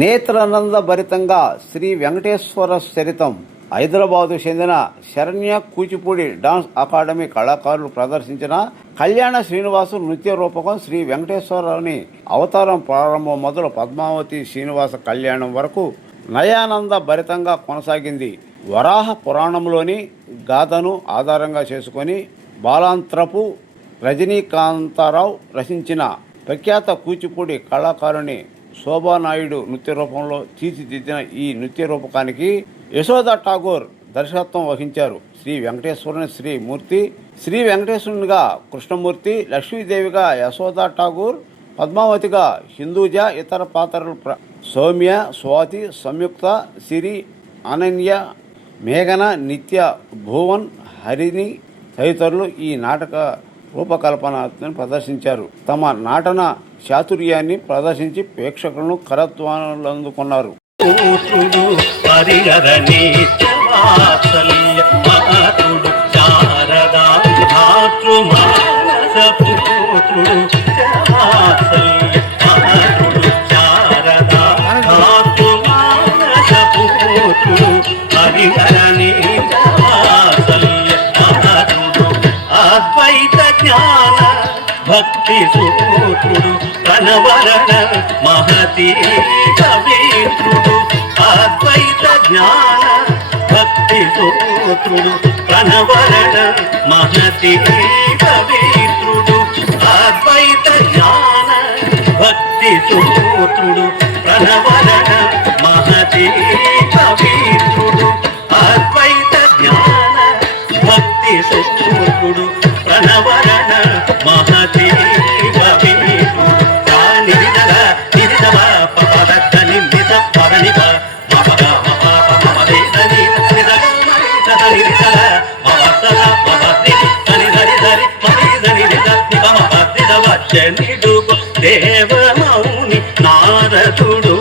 నేత్రానంద భరితంగా శ్రీ వెంకటేశ్వర చరితం హైదరాబాదు చెందిన Saranya Kuchipudi dance academy కళాకారులు ప్రదర్శించిన కళ్యాణ శ్రీనివాసు నృత్య రూపకం శ్రీ వెంకటేశ్వరుని అవతారం ప్రారంభం మొదలు పద్మావతి శ్రీనివాస కళ్యాణం వరకు నయానంద భరితంగా కొనసాగింది. వరాహ పురాణంలోని గాథను ఆధారంగా చేసుకొని బాలాంత్రపు రజనీకాంతారావు రచించిన ప్రఖ్యాత కూచిపూడి కళాకారుని శోభానాయుడు నృత్య రూపంలో తీర్చిదిద్దిన ఈ నృత్య రూపకానికి యశోద ఠాగూర్ దర్శకత్వం వహించారు. శ్రీ వెంకటేశ్వరుని శ్రీ వెంకటేశ్వరునిగా కృష్ణమూర్తి, లక్ష్మీదేవిగా యశోద ఠాగూర్, పద్మావతిగా హిందూజ, ఇతర పాత్రలు సౌమ్య, స్వాతి, సంయుక్త, సిరి, అనన్య, మేఘన, నిత్య, భువన్, హరిణి తదితరులు ఈ నాటక రూపకల్పనను ప్రదర్శించారు. తమ నాటన చాతుర్యాన్ని ప్రదర్శించి ప్రేక్షకులను కరత్వాలందుకున్నారు. అద్వైత జ్ఞాన భక్తి సూత్రుడు ప్రణవరణ మహతి కవీంద్రుడు. అద్వైత జ్ఞాన భక్తి సూత్రుడు ప్రణవరణ మహతి కవీంద్రుడు. అద్వైత జ్ఞాన భక్తి సూత్రుడు ప్రణవరణ మహతి కవీంద్రుడు. అద్వైత జ్ఞాన భక్తి సూత్రుడు ప్రణవరణ మహతి కవీంద్రుడు. నిరిదల నిరిదవ పదని నిద పదనివ మపద మపదే దని నిదగ నిద నిరిదల మవసల పదని దని దని దని పది దని నిద నిగమ పదిదవ శనిడు దేవమౌని నారదుడు.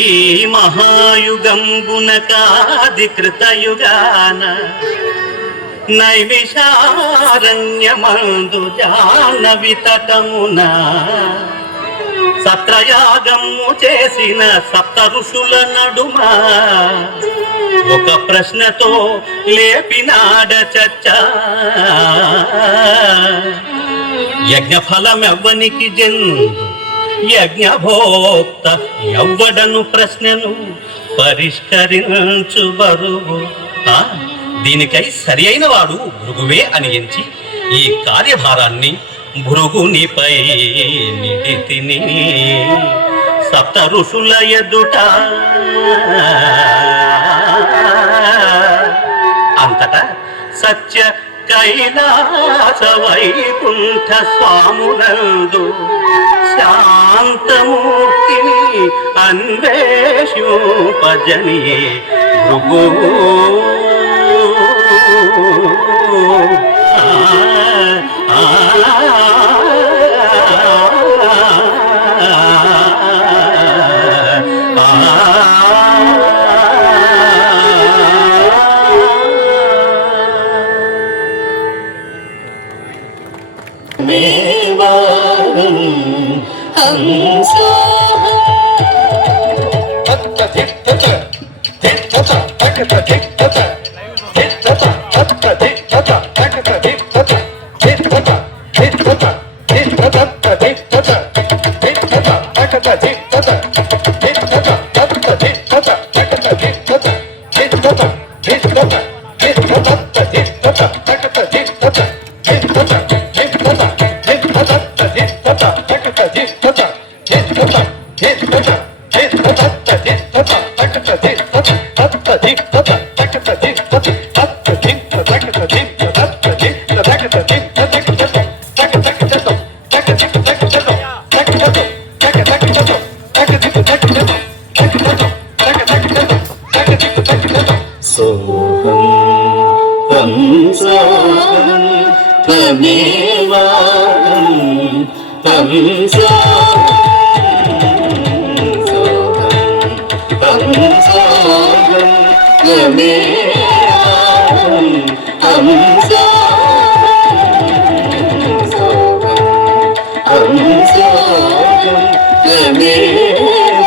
ఈ మహాయుగంబునకాదికృతయుగాన నైమిషారణ్యమందు జాహ్నవి తటమున సత్రయాగము చేసిన సప్త ఋషుల నడుమ ఒక ప్రశ్నతో లేపినాడ చర్చ. యజ్ఞఫలమెవ్వనికి జందు యజ్ఞభోక్త ఎవ్వడను ప్రశ్నను పరిష్కరించు బరువు. దీనికై సరి అయిన వాడు భృగువే అని ఎంచి ఈ కార్యభారాన్ని భృగునిపై నిడితిని. సప్త ఋషుల ఎదుట అంతటా సత్య కైలాస వైకుంఠ స్వాములందు శాంతమూర్తిని అన్వేషింపజనియే భృగు. తమేవాహం తం हंसोऽहं त्वमेवाहं हंसोऽहं त्वमेवाहं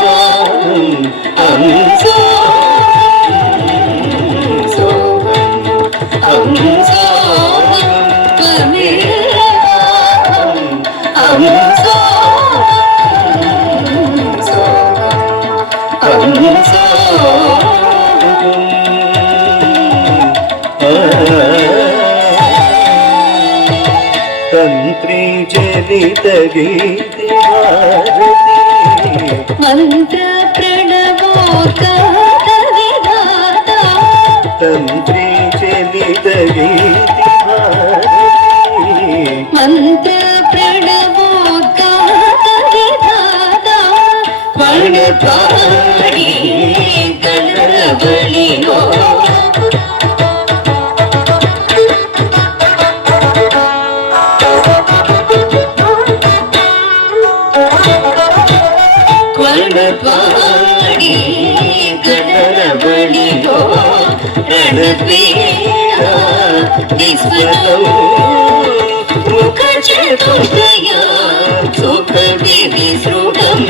तंत्री चलित गीति भारती मंत्र प्रणवोत्कट विधाता तंत्री चलित गीति भारती मंत्र प्रणवोत्कट विधाता वर्णपाणि गणबलियो वर्णपाणि गणबलियो रणवीर विस्वतं मुखचतुष्टया सुखविविसृतं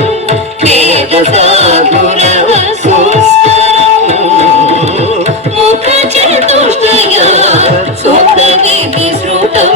वेदसागुरवसुस्तरं मुखचतुष्टया सुखविविसृतं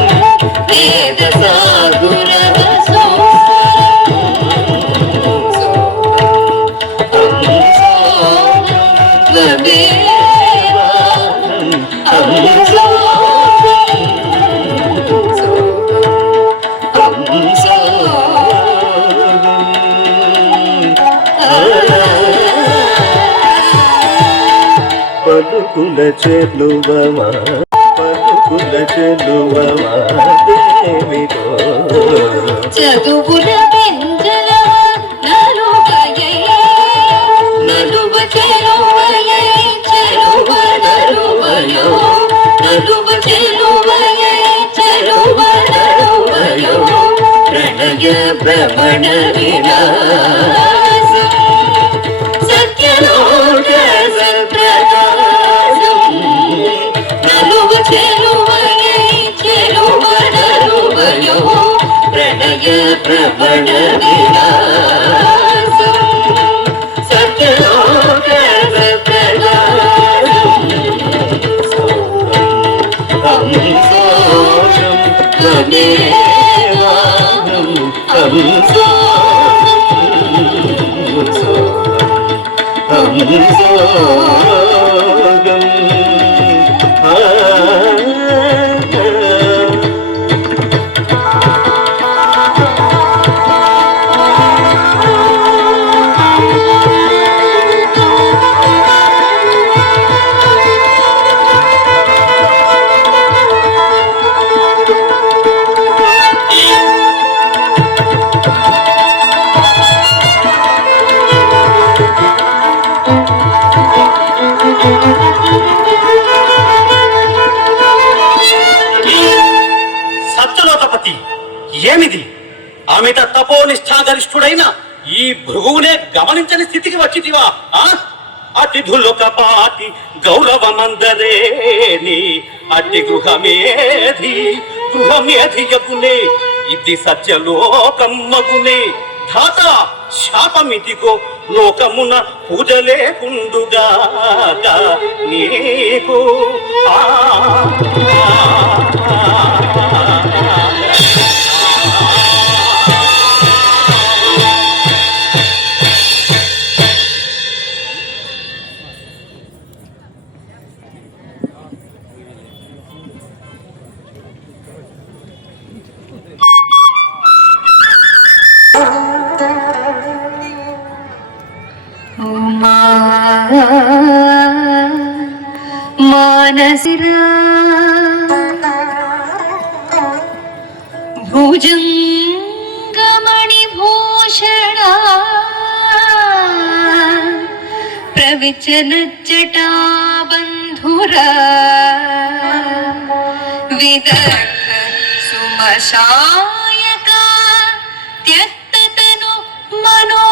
పలుకుల చెలువమా పలుకుల చెలువమా దేవితో చదువుల పెంజల నలువయై నలువ చెలువయై చెలువ నలువయో నలువ చెలువయై చెలువ నలువయో ప్రణయ భ్రమణ విలాసం సత్యలోక సత్ప్రకాశం నలువ చెలువయై చెలువ నలువయో ప్రణయ భ్రమణ విలాసం సత్యలోక సత్ప్రకాశం హంసోషం త్వమేవాహం హంసోగం సత్యలోకపతి ఏమిది అమిత తపోనిష్టాగరిష్ఠుడైన ఈ భృగువునే గమనించని స్థితికి వచ్చితివా అతిథులొక పాటి గౌరవమందరేని అట్టి గృహమేధియగునే ఇది సత్యలోకమ్మగునే ధాత శాపమితికో లోకమున పూజలే కుండుగాక నీకు మానసిరా భుజంగమణిభూషణ ప్రవిచన జటాబంధురా విదగ్ధ సుమశాయక త్యక్తతను మనోజ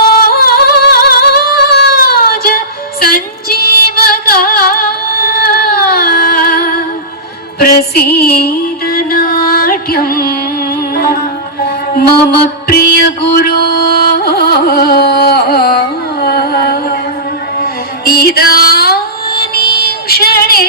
मम प्रिय गुरु इदानीं क्षणे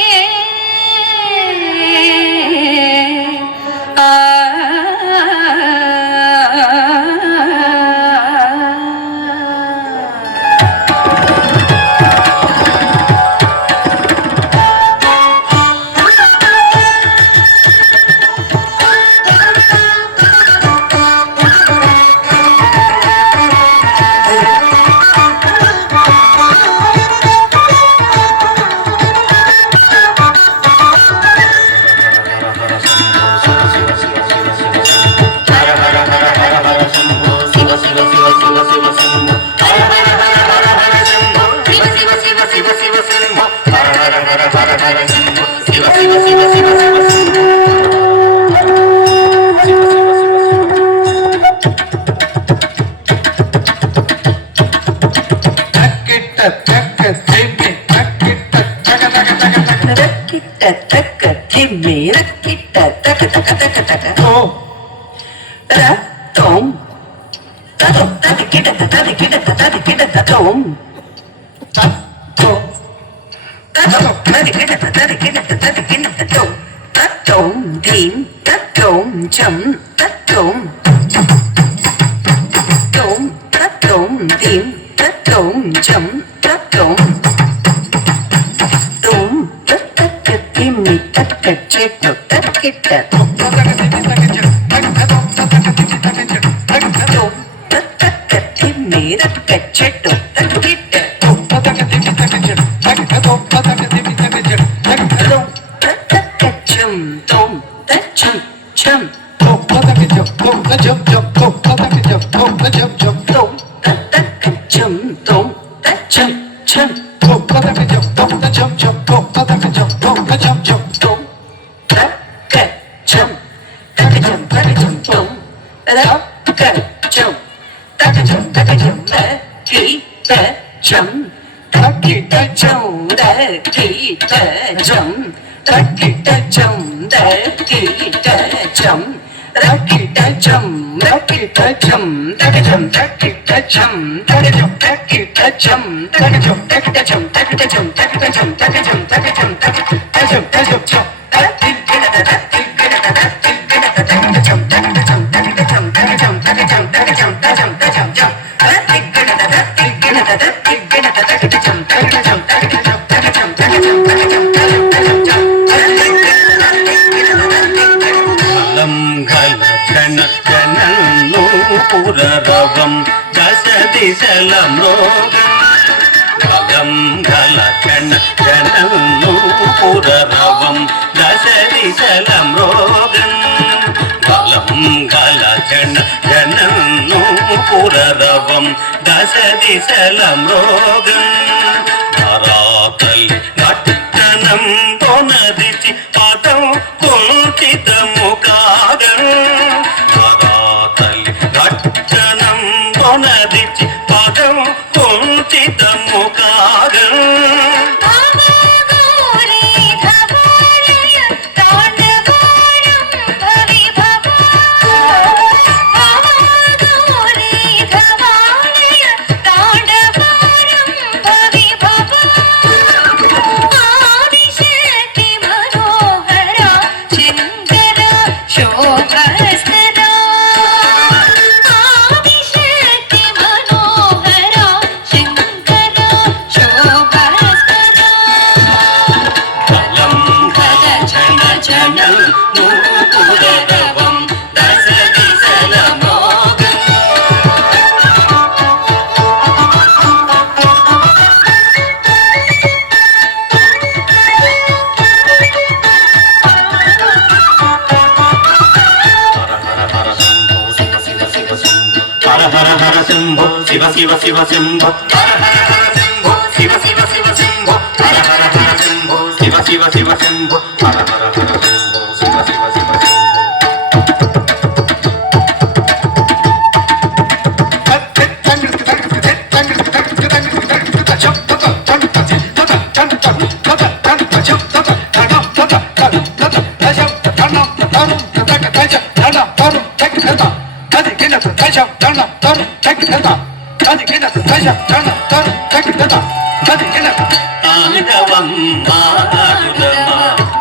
తాండవం మాడుదమా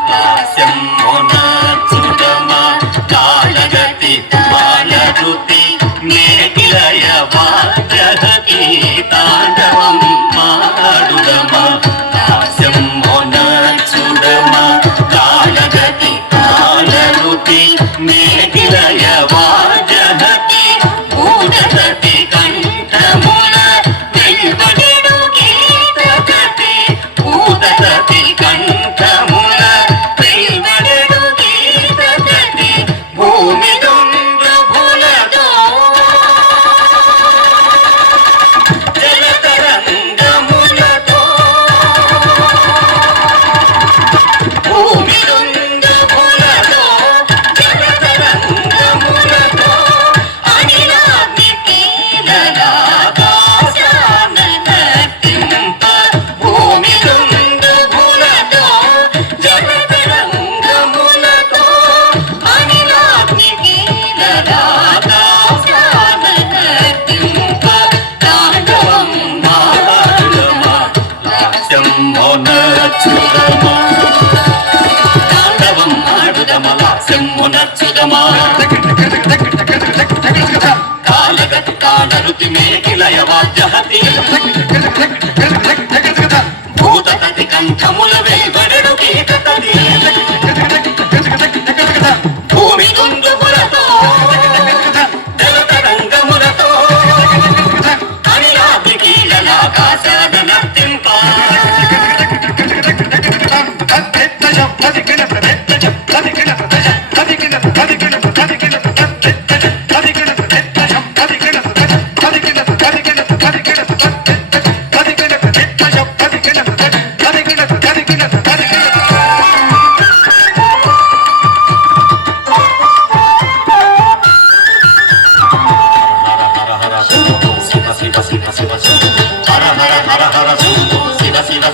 హాస్యం మోనాచుదమా కాళగతి బాలరుతి మేకిలయ వాజహతి తాండవం మాడుదమా హాస్యం మోనాచుదమా కాళగతి బాలరుతి మేకిలయ వాజహతి భూజహతి కంఠముల వెలువడెడు గీతగతి భూతగతి కంఠముల వెలువడెడు గీతగతి భూమి దుందుభులతో జలతరంగములతో భూమి దుందుభులతో జలతరంగములతో అనిలాగ్ని కీలలాకాశాన నర్తింప భూమి దుందుభులతో జలతరంగములతో అనిలాగ్ని కీలలాకాశాన నర్తింప తాండవం మాడుదమా లాస్యం మోనచ్చుదమా తాండవం మాడుదమా లాస్యం మోనచ్చుదమా కాళగతి కాళరుతి మేకిలయ వాజహతి భూతగతి కంఠముల వెలువడెడు గీతగతి భూమి దుందుభులతో జలతరంగములతో అనిలాగ్ని కీలలాకాశాన నర్తింప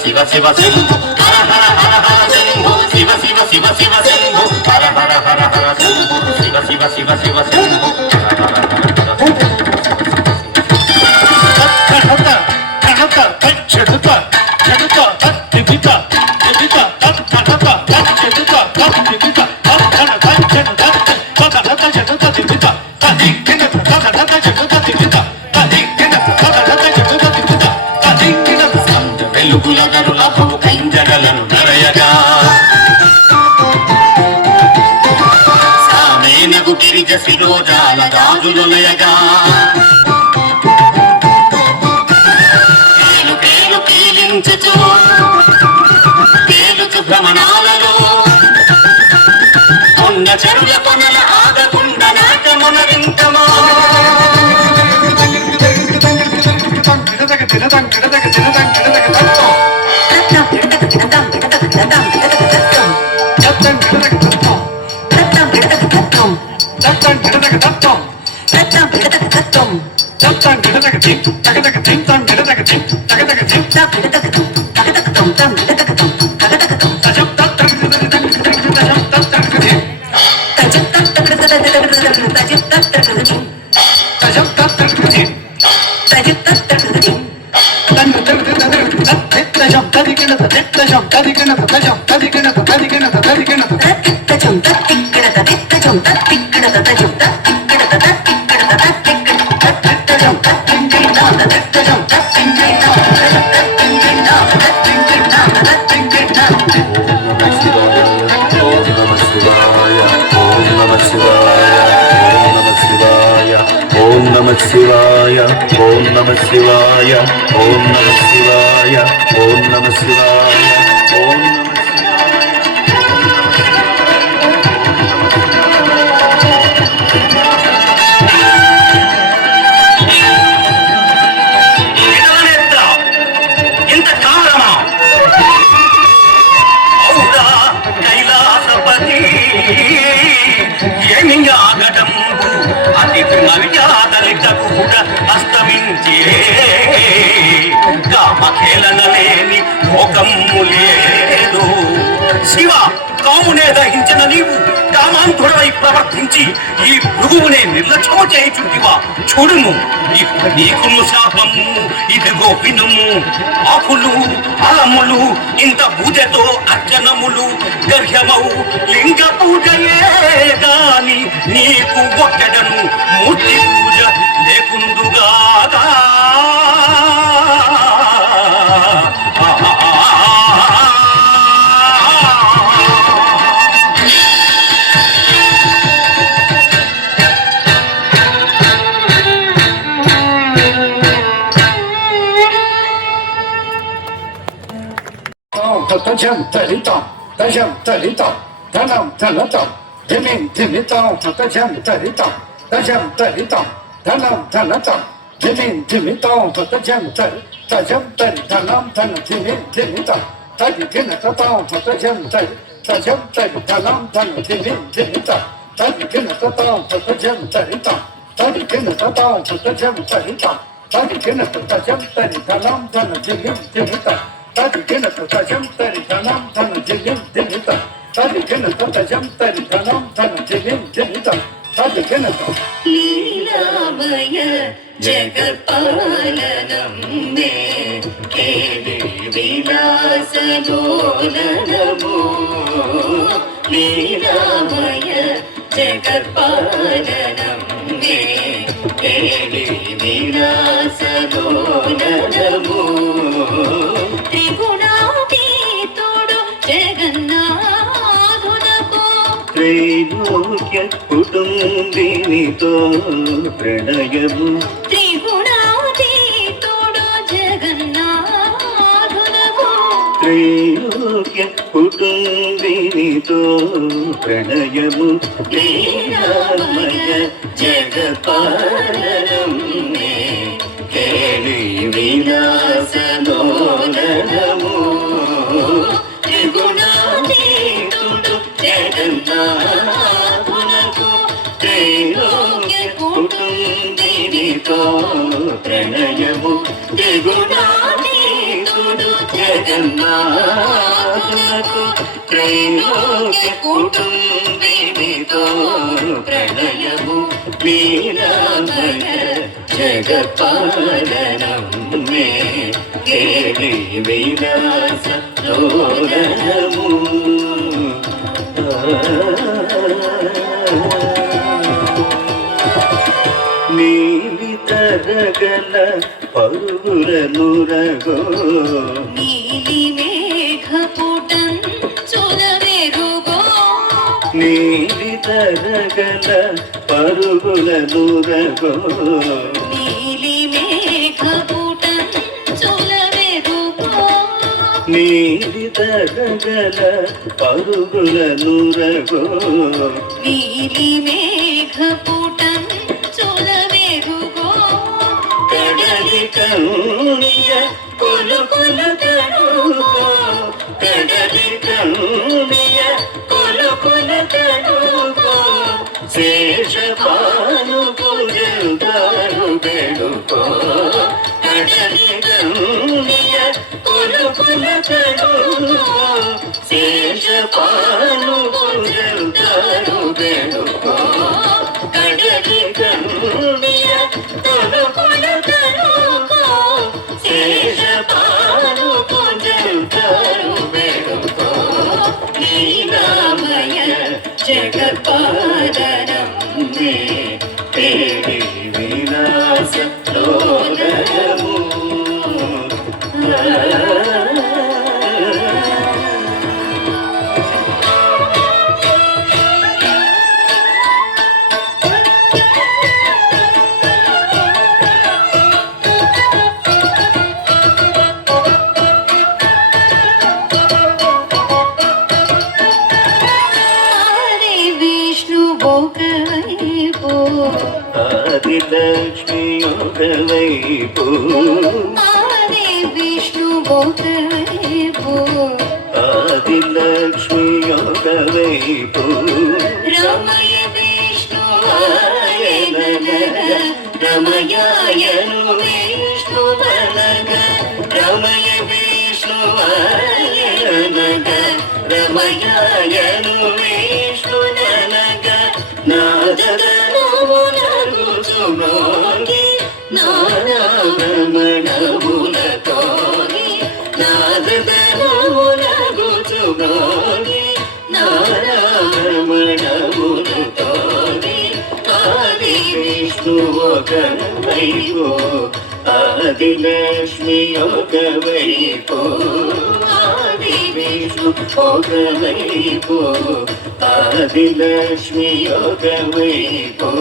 శివ శివ శంభు హర హర హర హర శంభు శివ శివ శివ శివ శంభు హర హర హర హర శంభు శివ శివ శివ శివ శంభు హర హర హర వెలుగులగను లభము కంజగలను నరయగా సామేనగు గిరిజ శిరోజాల గాజులయగా పేలు పేలు పీలించుచు పేలుచు భ్రమణాలలో కొండ చెరుల కొనల ఆగకుండ నాటమునరింతమా ఓం నమః శివాయ ఓం నమః శివాయ ఓం నమః శివాయ ఓం నమః శివాయ ఓం నమః ఇంత కాలమా ఔరా కైలాసపతి ఏమింగా ఆగటంబు అతిథి మర్యాదలిక కూడా అస్తమించే కామఖేళనలేని భోగమ్ము లేదు శివ కామునే దహించిన నీవు కామాంధుడవై ప్రవర్తించి ఈ భృగువునే నిర్లక్ష్యము చేయుచుంటివా? చూడుము, నీకును శాపము, ఇదిగో వినుము. ఆకులు అలములు ఇంత పూజతో అర్చనములు గర్హమౌ లింగ పూజయే గాని నీకు ఒక్కడను మూర్తి పూజ లేకుండుగాదా. తజం తరితం తజం తరితం ధనం ధనతం ధిమిం ధిమితం తజం తరితం తజం తరితం ధనం ధనతం ధిమిం ధిమితం తజం తరి తజం తరి ధనం ధన ధిమిం ధిమితం తది ధినతం తజం తరి తజం తరి ధనం ధన ధిమిం ధిమితం తది ధినతం తజం తరితం తది ధినతం తజం తరితం తది ధినత తజం తరి ధనం ధన ధిమిం ధిమితం తది ఘనత తజం తరి ధనం ధన జిలిం జిలితం తది ఘనత తజం తరి ధనం ధన జిలిం జిలితం తది ఘనత లీలామయ జగత్పాలనం మే కేలి విలాసలోలనమో లీలామయ జగత్పాలనం మే కేలి విలాసలోలనమో త్రిగుణాతీతుడు జగన్నాథునకు త్రైలోక్య కుటుంబినితో ప్రణయము త్రిగుణాతీతుడు జగన్నాథునకు త్రైలోక్య కుటుంబినితో ప్రణయము లీలామయ జగపాలనం మే కేళి విలాసలోలనము త్రిగుణాతీతుడు జగన్నాథునకు త్రైలోక్య కుటుంబినితో ప్రణయము త్రిగుణాతీతుడు జగన్నాథునకు త్రైలోక్య కుటుంబినితో ప్రణయము లీలామయ జగపాలనం మే కేళి విలాసలోలనము నీలి తరగల పరుగులను రగో నీలి మేఘపుటం చులవెరుగో నీలి తరగల పరుగులను రగో నీలి మేఘపుటం చులవెరుగో నీలి తరగల పరుగులను రగో నీలి మేఘపుటం చులవెరుగో కడలి కౌనియ కొలుకొల తడుకో కడలి కౌనియ కొలుకొల తడుకో శేషపాను పూజంతారు బెడుకో కడలి కౌనియ కొలుకొల తడుకో శేషపాను పూజంతారు బెడుకో కడలి కౌనియ కొలుకొల తడుకో శేషపాను పూజంతారు బెడుకో లీలామయ జగత్పాలనం మే కేళి విలాసలోలనము హరే విష్ణు ఒకవైపు ఆదిలక్ష్మి ఒకవైపు హరే విష్ణు ఒకవైపు ఆదిలక్ష్మి ఒకవైపు రమయ విష్ణు ఆయనగ రమయాయను విష్ణు వనగ రమయ విష్ణు ఆయనగ రమయాయను విష్ణు ననగ నారాయణములతోని నాదనములగుచుగాని నారాయణములతోని ఆది విష్ణు ఒక వైపు ఆది లక్ష్మి ఒక వైపు ఆది విష్ణు ఒక వైపు ఆది లక్ష్మి ఒక వైపు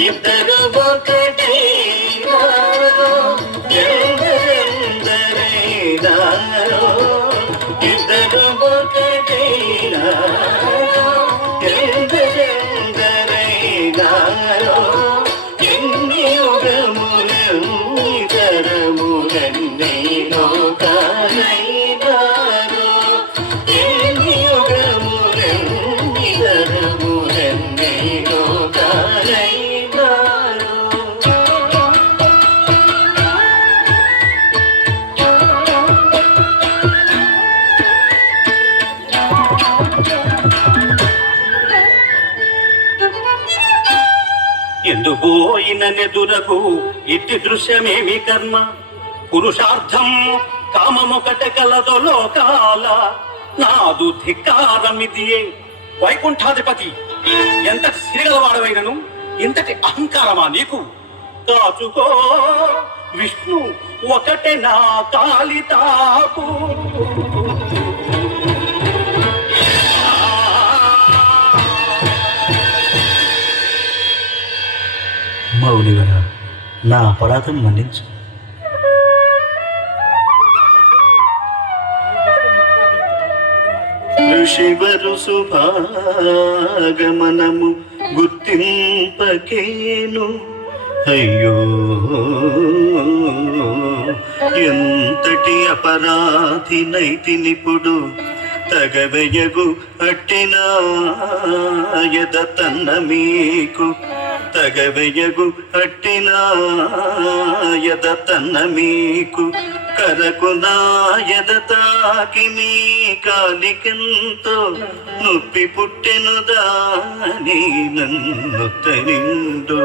ఇద్దరు ఒకటైనారో ఎందరెందరైనారో ఇద్దరు ఒకటైనారో ఎందరెందరైనారో ఎన్ని యుగములెన్ని తరములెన్ని లోకాలైనారో ఎన్ని యుగములెన్ని తరములెన్ని లోకాలైనారో ఎందుపోయిన నెదురకు ఇట్టి దృశ్యమేమి కర్మ పురుషార్థం కామమొకట కలదో లోకాల నాదు ధిక్కారమిదియే వైకుంఠాధిపతి ఎంతటి సిరిగలవాడవైనను ఇంతటి అహంకారమా నీకు కాచుకో విష్ణు ఒకటే నా కాలితాపు మౌలివర నా అపరాధం మన్నించు. ఋషివరు శుభాగమనము గుర్తింపకేను అయ్యో ఎంతటి అపరాధినైతినిపుడు తగవెయగు అట్టినాయద తన్న మీకు తగవెయగు అట్టినాయద తన్న మీకు కరకు నాయద తాకి మీ కాలికెంతో నొప్పి పుట్టెను దాని నన్ను తనిండు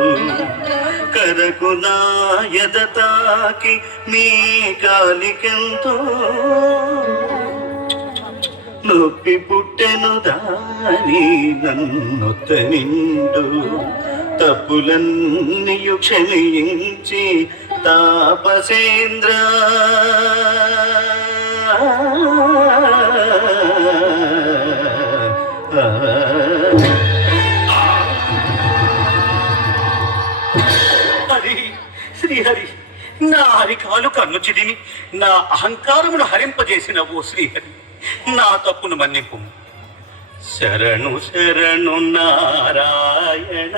కరకు నాయద తాకి మీ కాలికెంతో నొప్పి పుట్టెను దాని నన్ను తనిండు తప్పులన్నీయు క్షమించి తాపసేంద్ర హరి శ్రీహరి నా అరికాలు కన్ను చిదిమి నా అహంకారమును హరింపజేసిన ఓ శ్రీహరి నా తప్పును మన్నింపు శరణు శరణు నారాయణ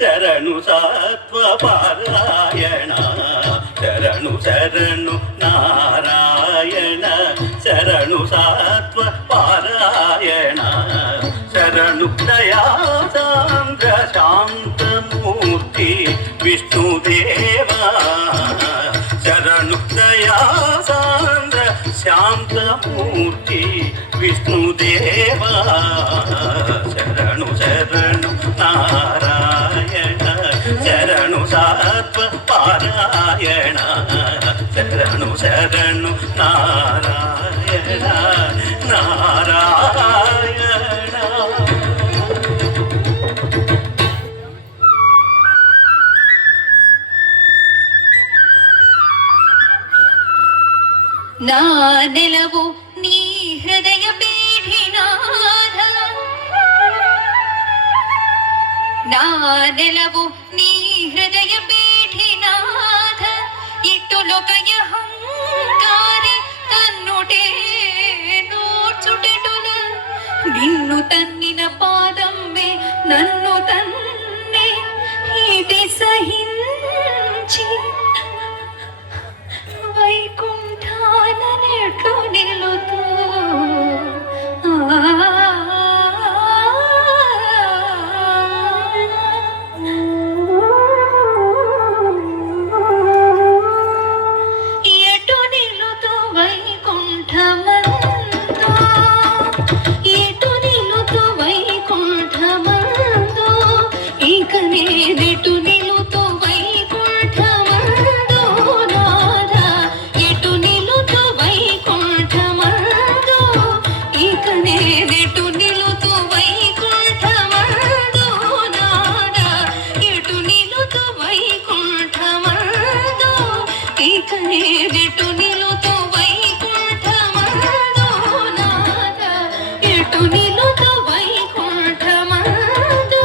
శరణు సత్వ పారాయణ శరణు శరణు నారాయణ శరణు సత్వ పారాయణ శరణు దయాసాంద్ర శాంతమూర్తి విష్ణుదేవా శరణు దయాసాంద్ర శాంతమూర్తి విష్ణుదేవా శరణు శరణు నారాయణ శరణు సత్వ పారాయణ శరణు శరణు నారాయణ నారాయణ. నా నెలవు నీ హృదయ పీఠినాథ నా నెలవు నీ హృదయ పీఠినాథ ఇట్టులొకయ హంకారి తన్నుటే నోర్చుటెటుల నిన్ను తన్నిన పాదమ్మే నన్ను తన్నే ఇది సహించి వైకుంఠానెట్లు నిలుతూ ఎటు నిలుతూ వైకుంఠమందు ఎటు నిలుతూ వైకుంఠమందు నేనెటు నిలుతూ వైకుంఠమందు నాథ, ఎటు నిలుతూ వైకుంఠమందు, ఇక నేనెటు నిలుతూ వైకుంఠమందు నాథ, ఎటు నిలుతూ వైకుంఠమందు, ఇక నేనెటు నిలుతూ వైకుంఠమందు నాథ, ఎటు నిలుతూ వైకుంఠమందు.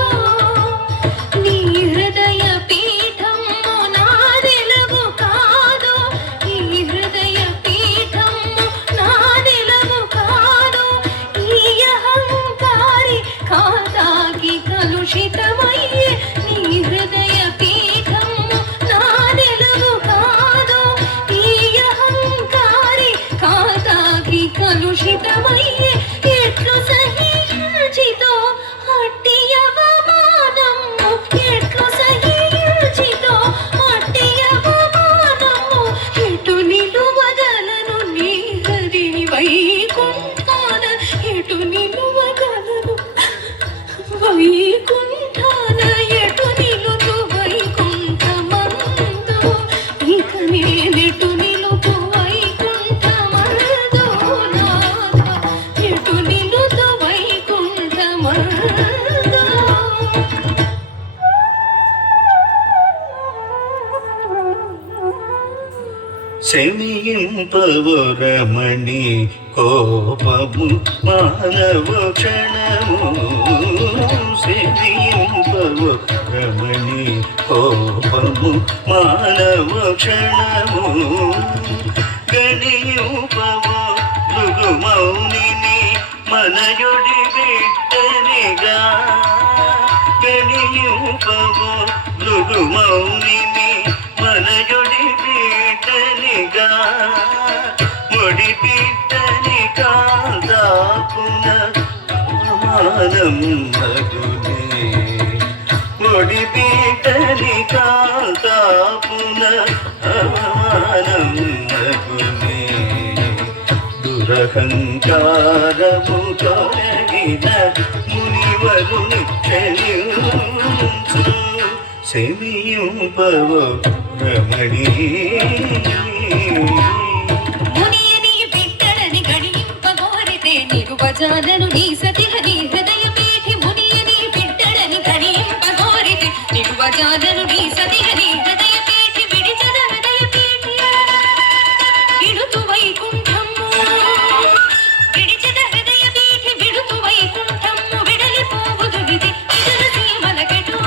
నీ హృదయ పీఠము నాదెలవు కాదు, ఈ హృదయ పీఠము నాదెలవు కాదు, ఈ అహంకారి కాదాకి కలుషితమయ్యే. నీ హృదయ పీఠము నాదెలవు కాదు, ఈ అహంకారి కాదాకి కలుషితమయ్యే. ఎట్లు సహించితో అట్టి అవమానము, ఎట్లు సహించితో అట్టి అవమానము, ఎటు నిలువగలను నీ హరిని వైకుంఠాన, ఎటు నిలువగలను వైకుంఠాన, ఎటు నిలుతూ వైకుంఠమందు, ఇక నేనెటు నిలుతూ వైకుంఠమందు నాథ, ఎటు నిలుతూ వైకుంఠమందు. శమింపవు రమణి కోపము మానవ క్షణము, శమింపవు రమణి కోపము మానవ క్షణము, గణియుపవు మృగుమౌనిని మనయుడి బిడ్డనిగా, గణియుపవు మృగుమౌనిని మనయుడి బిడ్డనిగా, ముడి బిడ్డని కాదాపున అవమానం మగునే, ముడి బిడ్డని కాదాపున అవమానం మగునే, దురహంకారము తొలగిన మునివరుని క్షమించు, శమింపవు రమణి. మునియని బిడ్డలని గణింపగోరితే నిరుపజాలను నీ సతిహరి హృదయ పీఠి, మునియని బిడ్డలని గణింపగోరితే నిరుపజాలను నీ సతిహరి హృదయ పీఠి, విడిచద హృదయ పీఠి విడుతు వైకుంఠము, విడిచద హృదయ పీఠి విడుతు వైకుంఠము, విడలిపోవుదు విధి ఇతర సీమలకెటు.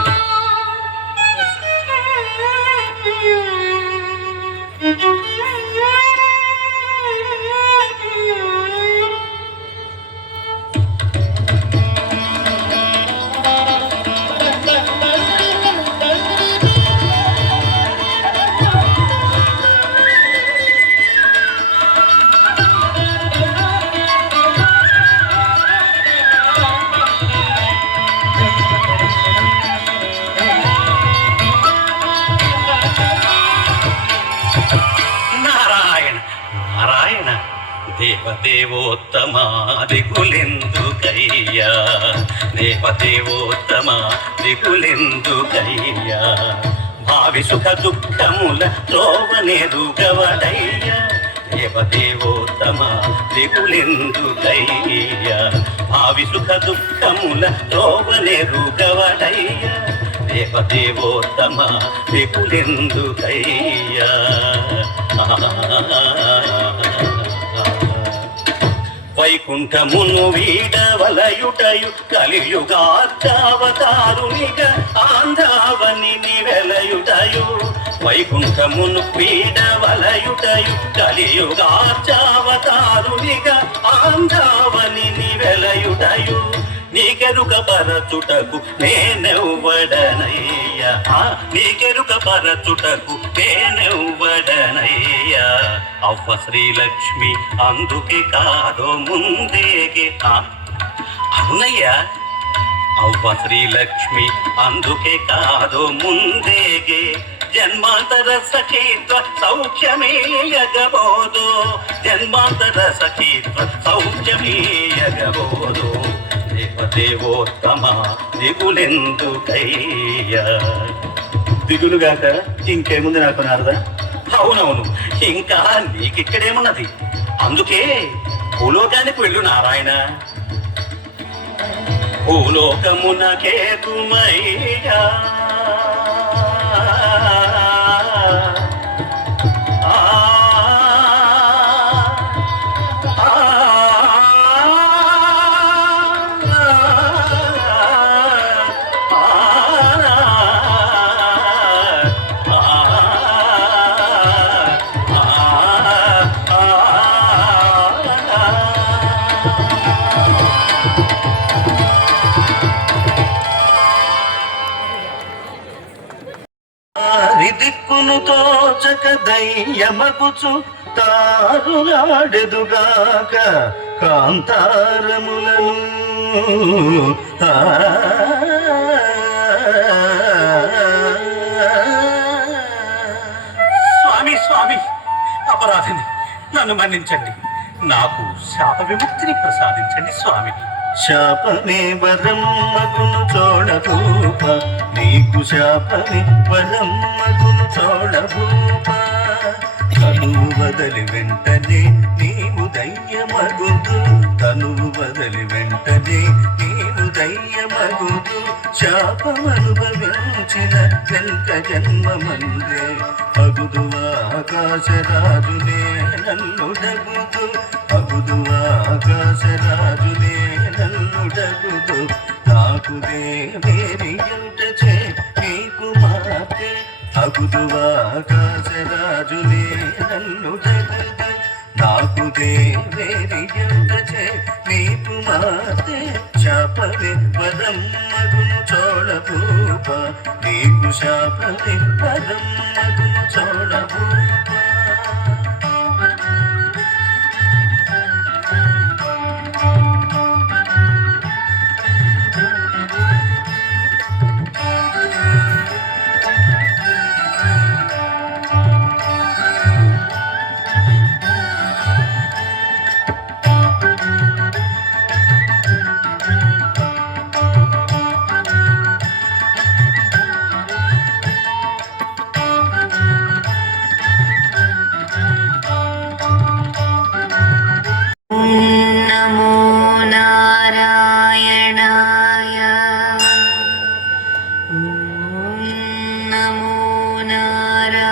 నారాయణ నారాయణ, దేవదేవోత్తమా దిగులెందుకయ్యా, దేవదేవోత్తమా దిగులెందుకయ్యా, భావి సుఖ దుఃఖముల త్రోవనెరుగవడయ్యా, దేవదేవోత్తమా దిగులెందుకయ్యా, భావి సుఖ దుఃఖముల త్రోవనెరుగవడయ్యా, దేవదేవోత్తమా దిగులెందుకయ్యా. వైకుంఠమును వీడవలయుటయు కలియుగార్చావతారునిగా ఆంధావని నివెలయుటయు, వైకుంఠమును వీడవలయుటయు కలియుగార్చావతారునిగా ఆంధావని నివెలయుటయు, నీకెరుక పరచుటకు నేనెవ్వడనయ్యా, నీకెరుక పరచుటకు నేనెవ్వడనయ్యా, అవ్వ శ్రీలక్ష్మి అందుకే కాదో ముందేగే. అవునయ్యా, అవ్వ శ్రీలక్ష్మి అందుకే కాదో ముందేగే, జన్మాంతర సఖీత్వ సౌఖ్యమేయగబోదు, జన్మాంతర సఖీత్వ సౌఖ్యమేయగబోదు, దేవదేవోత్తమ దిగులెందుకయ్యా. దిగులుగాక ఇంకేముంది నాకు నారదా? అవునవును, ఇంకా నీకిక్కడేమున్నది? అందుకే భూలోకానికి వెళ్ళు నారాయణ. భూలోకమునకేతుమయ్యా దిక్కును తోచక దయ్యమగుచు తారులాడెదుగాక కాంతారములను. స్వామి స్వామి, అపరాధిని, నన్ను మన్నించండి. నాకు శాప విముక్తిని ప్రసాదించండి స్వామి. శాపమే వరం మగును చోడభూప, నీకు శాపమే వరం మగును చోడభూప. తనువు వదలి వెంటనే నీవు దయ్యమగుదు, తనువు వదలి వెంటనే నీవు దయ్యమగుదు. శాపమనుభవించిన జంక జన్మమందే అగుదు ఆకాశరాజునే నన్నుడగుదు, అగుదు ఆకాశరాజునే నన్నుడగుదు. నాకు దేవేరియుటచే నీకు మాతే అగుదు ఆకాశరాజునే నన్నుడగుదు. నాకు దేవేరియుటచే నీకు మాతే శాపమే వరం మగును చోళభూప, నీకు శాపమే వరం మగును చోళభూప. నమో నారాయణాయ. నమో నారాయణాయ.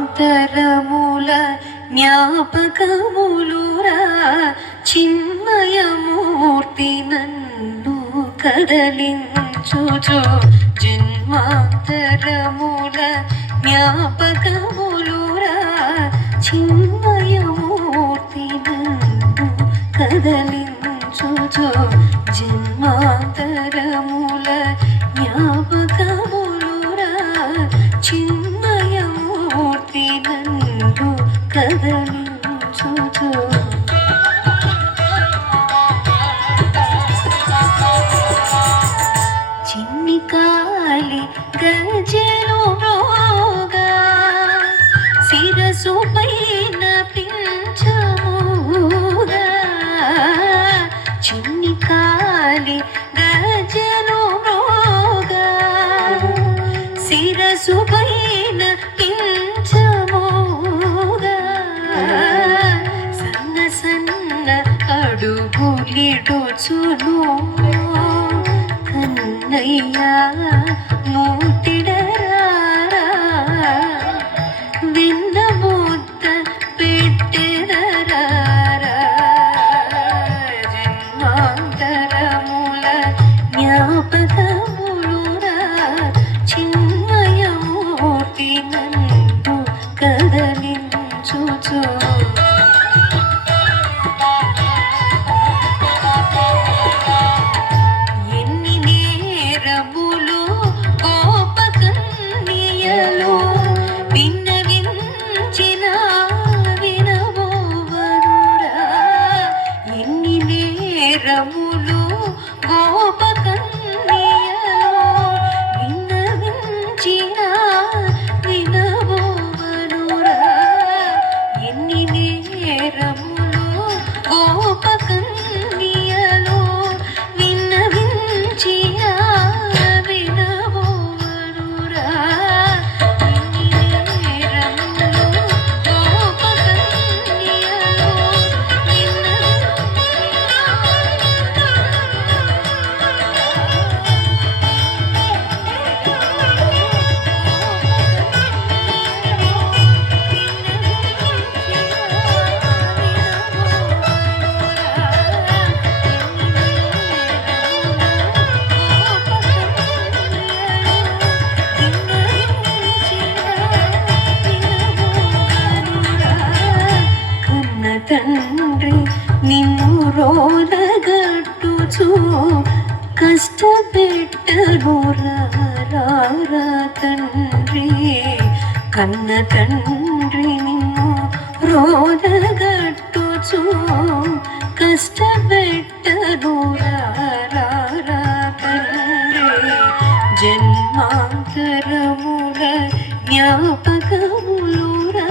జన్మాంతరముల జ్ఞాపకములురా చిన్మయమూర్తి నన్ను కదలించుచు. జన్మాంతరముల జ్ఞాపకములురా చిన్మయమూర్తి నన్ను కదలించుచు. జన్మాంతరముల జ్ఞాపకములురా చిన్మయమూర్తి నన్ను కదలించుచు. చిన్ని కాలి గజలు రోగా శిరసు పైన పింఛముగా. చిన్ని కాలి గజలు రోగా శిరసు పైన పింఛముగా. సన్న సన్న అడుగులిడుచును కన్ను కన్నయ్యా మూతిడరారా విన్న ముద్ద పెట్టెదరారా జన్మాంతరముల జ్ఞాపకములురా చిన్మయమూర్తి నందు కదలించుచు ఎన్ని నేరములు గోపకన్యలు విన్నవించిన వినబోవరురా ఎన్ని నేరములు గోపకన్యలు విన్నవించిన వినబోవరురా ఎన్ని నేరములు గోపకన్యలు విన్నవించిన వినబోవరురా ఎన్ని నేరములు గోపకన్యలు కన్న తండ్రి నిన్ను రోదగట్టుచు కష్టపెట్టను రారా తండ్రి కన్న తండ్రి నిన్ను రోదగట్టుచు కష్టపెట్టను రారా తండ్రి జన్మాంతరముల జ్ఞాపకములురా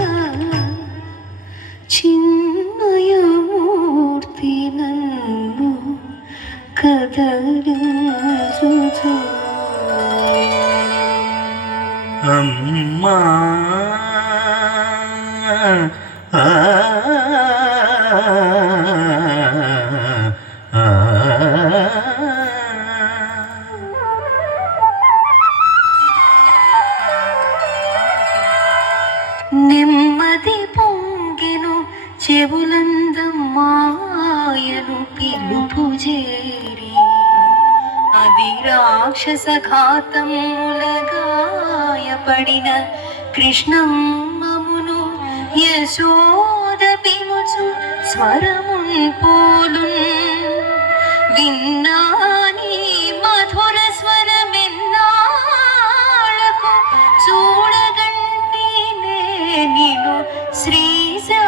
చిన్మయమూర్తి నన్ను కదలించుచు అమ్మా ఆ, ఆ, ఆ. నెమ్మది పొంగెను చెవులందమ్మాయను పిలుపు చేరి అది రాక్షస ఘాతముల గాయపడిన కృష్ణమ్మమును యశోద పిలుచు స్వరమున్ పోలున్ విన్నాని మధుర స్వరమెన్నాళ్ళకు చూడగంటి నిను శ్రీశా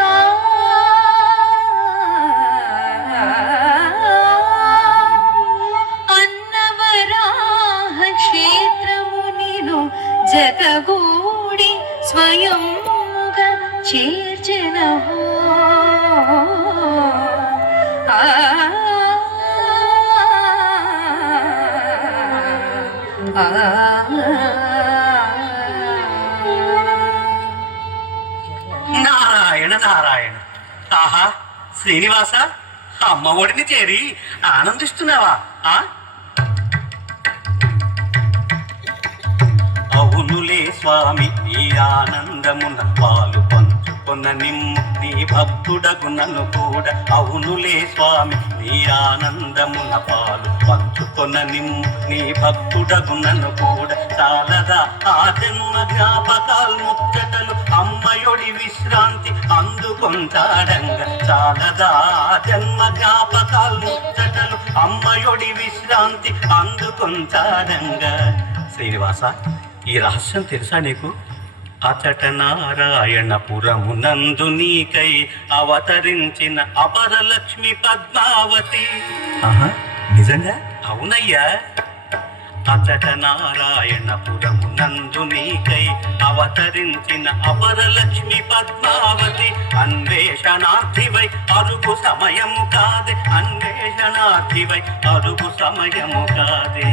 అన్నవరాహ క్షేత్రము నిను జతగూడి స్వయంగా చేర్చెనహో నారాయణ నారాయణ ఆహా శ్రీనివాస అమ్మ ఒడిని చేరి ఆనందిస్తున్నావా ఆ అవునులే స్వామి నీ ఆనందమున పాలు పంచుకొన్న నిమ్ము నీ భక్తుడగు నన్ను కూడా అవునులే స్వామి నీ ఆనందమున పాలు పంచుకొన్న నిమ్ము నీ భక్తుడగు నన్ను కూడా చాలదా ఆ జన్మ జ్ఞాపకాలు ముచ్చటలు అమ్మయొడి విశ్రాంతి అందుకొంటాడంగ చాలదా ఆ జన్మ జ్ఞాపకాలు ముచ్చటలు అమ్మయొడి విశ్రాంతి అందుకొంటాడంగ శ్రీనివాస ఈ రహస్యం తెలుసా నీకు అచట నారాయణపురమునందు నీకై అవతరించిన అపరలక్ష్మి పద్మావతి నిజంగా అవునయ్యా అచట నారాయణపురమునందు నీకై అవతరించిన అపరలక్ష్మి పద్మావతి అన్వేషణార్థివై అరుగు సమయము కాదే అన్వేషణార్థివై అరుగు సమయము కాదే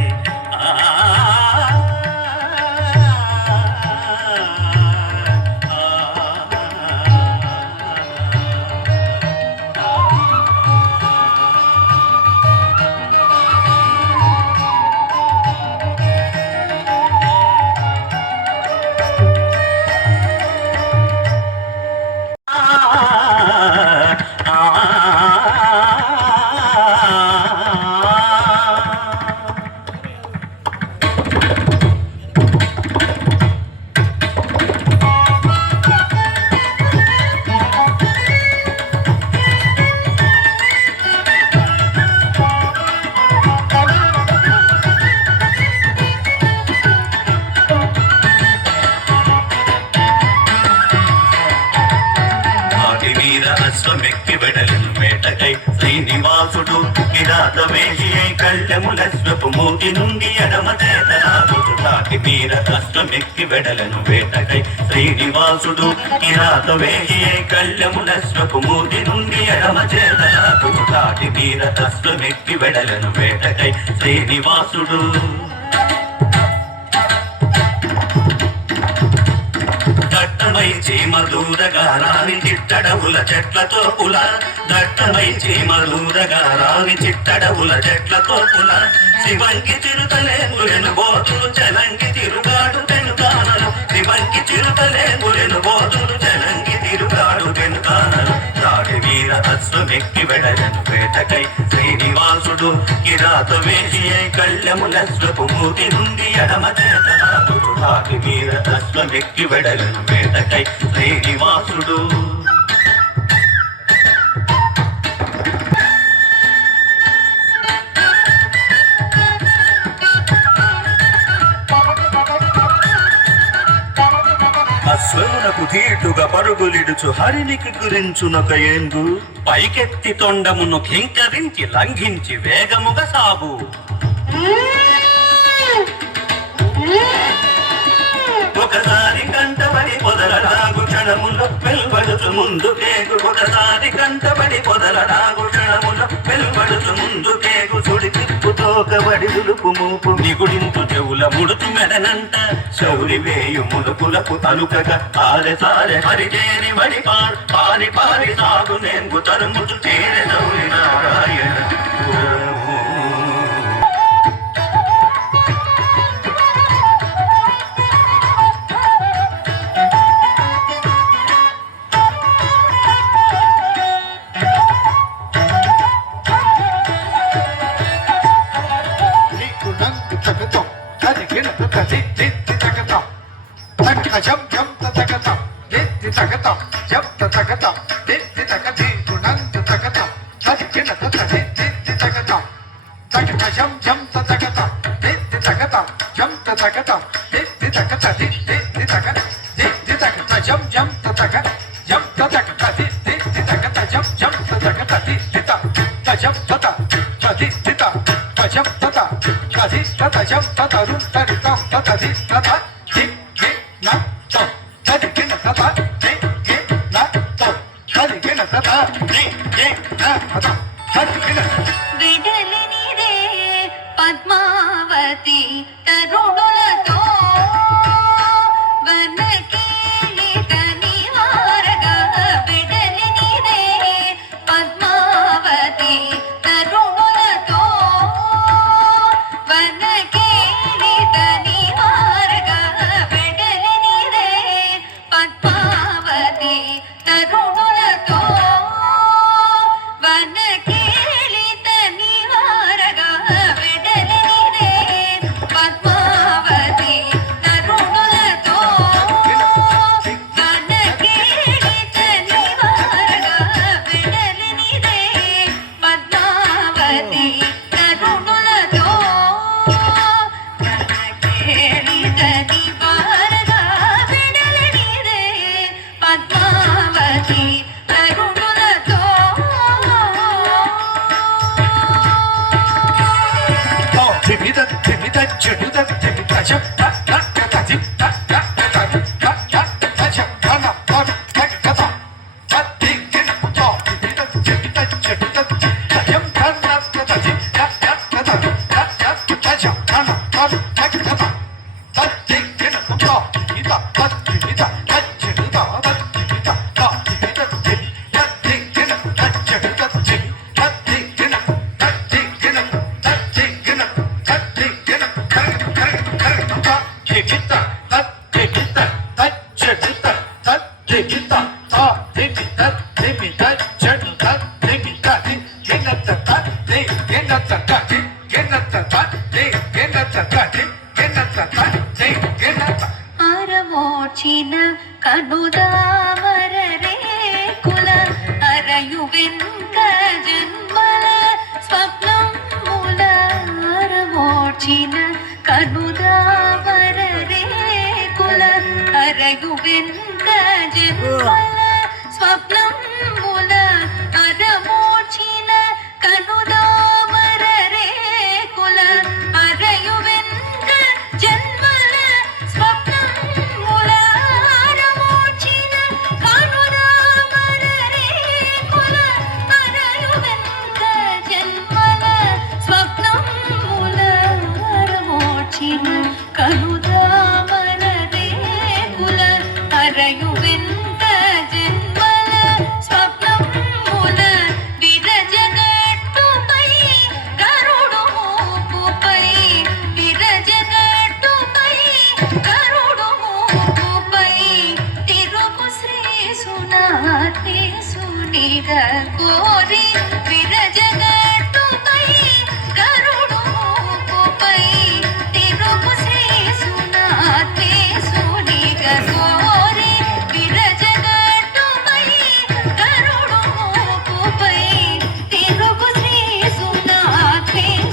అశ్వమెక్కి వెడలను వేటకై శ్రీనివాసుడు కిరాత వేషియై కళ్ళెములశ్వపు మూతి నుండి ఎడమ చేతనాగుడు తాటి మీర అశ్వమెక్కి వెడలను వేటకై శ్రీనివాసుడు కిరాత వేషియై కళ్ళెములశ్వపు మూతి నుండి ఎడమ చేతనాగుడు తాటి మీర అశ్వమెక్కి వెడలను వేటకై శ్రీనివాసుడు దట్టమై చీమలూరగా రాని చిట్టడవుల చెట్లతో పుల దట్టమై చీమలూరగా రాని చిట్టడవుల చెట్లతో పుల శివంకి చిరుతలే మురెను బోతులు చలంగి తిరుగాడు తెనుకానలు శివంకి చిరుతలే మురెను బోతులు చలంగి తిరుగాడు తెనుకానలు దాడి వీర అశ్వమెక్కి వెడలను వేటకై శ్రీనివాసుడు కిరాత వేషియై కళ్ళెములశ్వపు మూతి నుండి ఎడమ చేతనాగుడు దాడి వీర అశ్వమెక్కి వెడలను వేటకై శ్రీనివాసుడు అశ్వమునకు ధీటుగా పరుగులిడుచు హరినికి గురించునొక ఏంగు పైకెత్తి తొండమును కింకరించి లంఘించి వేగముగా సాగు ఒకసారి కంటబడి పొదలడాగు క్షణములో వెల్వడుచు ముందు కేగు ఒకసారి కంటబడి పొదలడాగు క్షణములో వెల్వడుచు ముందు కేగు సుడి తిప్పుతోకబడి దులుపు మూపు నిగుడింపు చెవుల ముడుచు మెడనంట శౌరి వేయు ముడుపులకు తలుకగా ఆరె సారె హరిచేరి వడి పారి పారి సాగు నేంగు తరుముచు చేరే శౌరి నారాయణ విడలినిదే పద్మావతి తరుణులతో వనకేళిత నివారగా విడలినిదే పద్మావతి తరుణులతో వనకేళిత నివారగా విడలినిదే పద్మావతి తరుణులతో వనకేళిత నివారగా వెడలినిదే పద్మావతి తరుణులతో వనకేళిత నివారగా వెడలినిదే పద్మావతి తరుణులతో వనకేళిత నివారగా వెడలినిదే పద్మావతి తరుణులతో అరమోచిన కనుదామర రేకుల అరయు వెనుక జన్మల స్వప్నముల అరమోచిన కనుదామర రేకుల అరయు వెనుక జన్మల స్వప్నముల అరమోర్చిన కనుదామర రేకుల అరయు వెంక జన్మల స్వప్నముల అరమోర్చిన కనుదామర రేకుల అరయు వెంక జన్మల స్వప్నముల అరమోర్చిన కనుదామర రేకుల అరయు వెంక జన్మల స్వప్నముల విరజగట్టుపై గరుడు మూపుపై విరజగట్టుపై గరుడు మూపుపై తిరుగు శ్రీ సునాథేశునిగ కోరి విరజగట్టుపై గరుడు మూపుపై తిరుగు శ్రీ సునాథేశునిగ కోరి విరజగట్టుపై గరుడు మూపుపై తిరుగు శ్రీ సునాథేశునిగ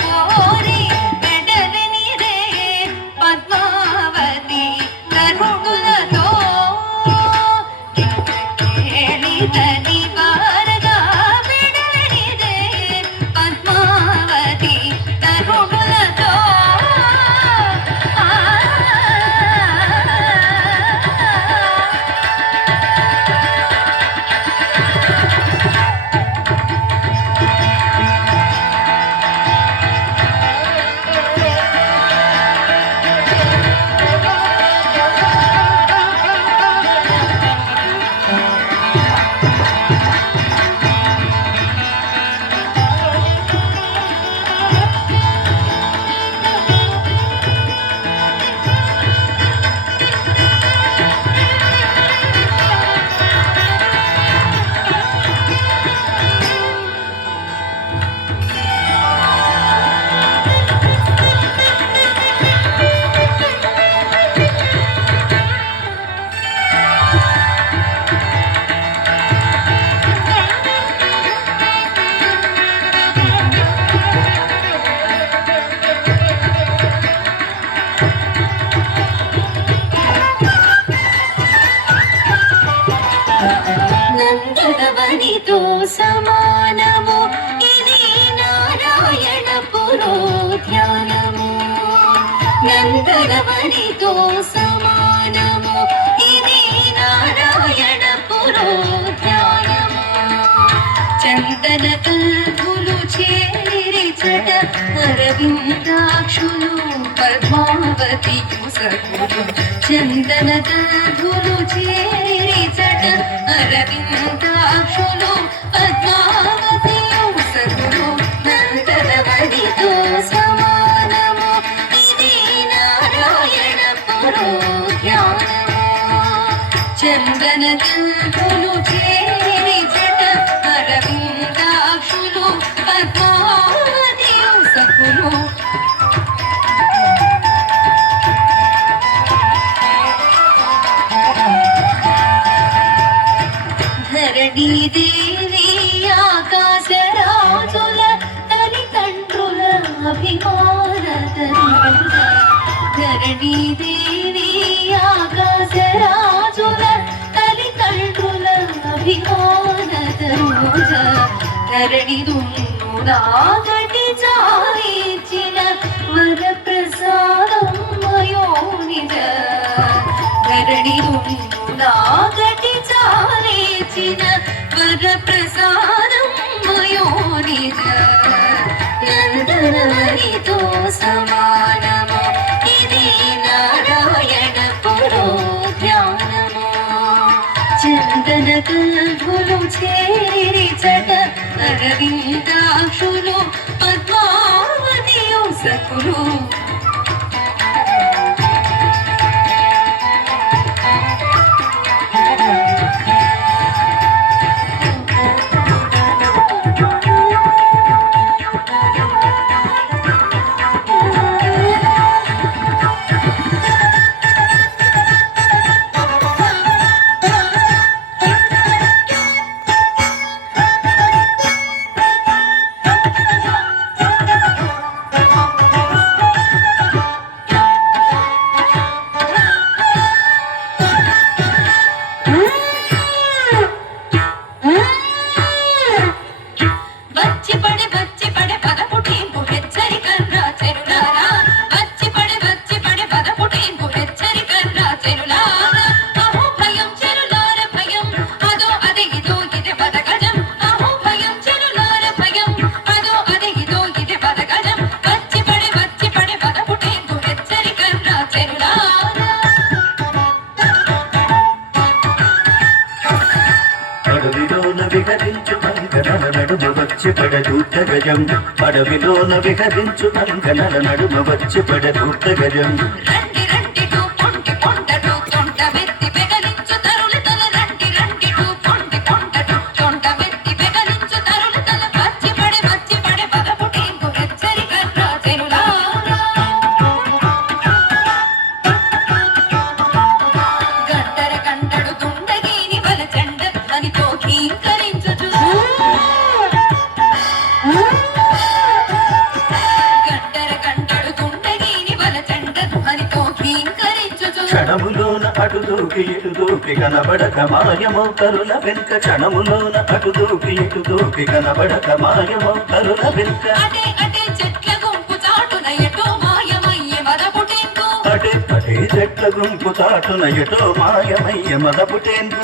కోరి వెడలినిరే పద్మావతి గరుడులతో కేళితని వారగా వెడలినిరే పద్మావతి గరుడులతో నందనవనితో సమానము ఇది నారాయణ పురోధ్యానము నందనవనితో సమానము ఇది నారాయణ పురోధ్యానము చందన కల్పులు చేరి చట అరవిందాక్షులు పద్మావతియు సకులు చందన కల్పులు చేరి చట అరవిందాక్షులు పద్మావతియు సకులు నందనవనితో సమానము ఇది నారాయణ పురోధ్యానము చందన కల్పులు చేరి జట అరవిందాక్షులు పద్మావతియు సకులు ధరణీదేవి ఆకాశరాజుల తల్లిదండ్రుల అభిమాన ధరణీదేవి ఆకాశరాజుల తల్లిదండ్రుల అభిమాన ధరణి దున్నునాగటి చాలిచిన వరప్రసాదం మయోనిజ ధరణి దున్నునాగటి చాలిచిన వరప్రసాదం మయోనిజ నందనవనితో సమానము ఇది నారాయణ పురోధ్యానము చందన కల్పులు చేరి చట అరవిందాక్షులు పద్మావతియు సకులు వచ్చి పడదూత గజం అడవిలోన విహరించు మంగళల నడుమ వచ్చి పడదూత గజం రండి రండి టు పొంటి పొంటటు తొంట వెత్తి పెగలించు తరులతల రండి రండి టు పొంటి పొంటటు తొంట వెత్తి పెగలించు తరులతల వచ్చి పడే పగపుటేంగు హెచ్చరిక రాజెనులా గంటర గంటడు తుండగీని బల చెండ అనితో కీంకరించుచు గంటర గంటడు తుండగీని బల చెండ అనితో కీంకరించుచు క్షణములోన అటు దూకి ఇటు దూకి కనబడక మాయమౌతరుల వెనుక క్షణములోన అటు దూకి ఇటు దూకి కనబడక మాయమౌతరుల వెనుక అటే అటే చెట్ల గుంపు చాటున ఎటో మాయమయ్యే మదపుటేంగు అటే అటే చెట్ల గుంపు చాటున ఎటో మాయమయ్య మదపుటేందు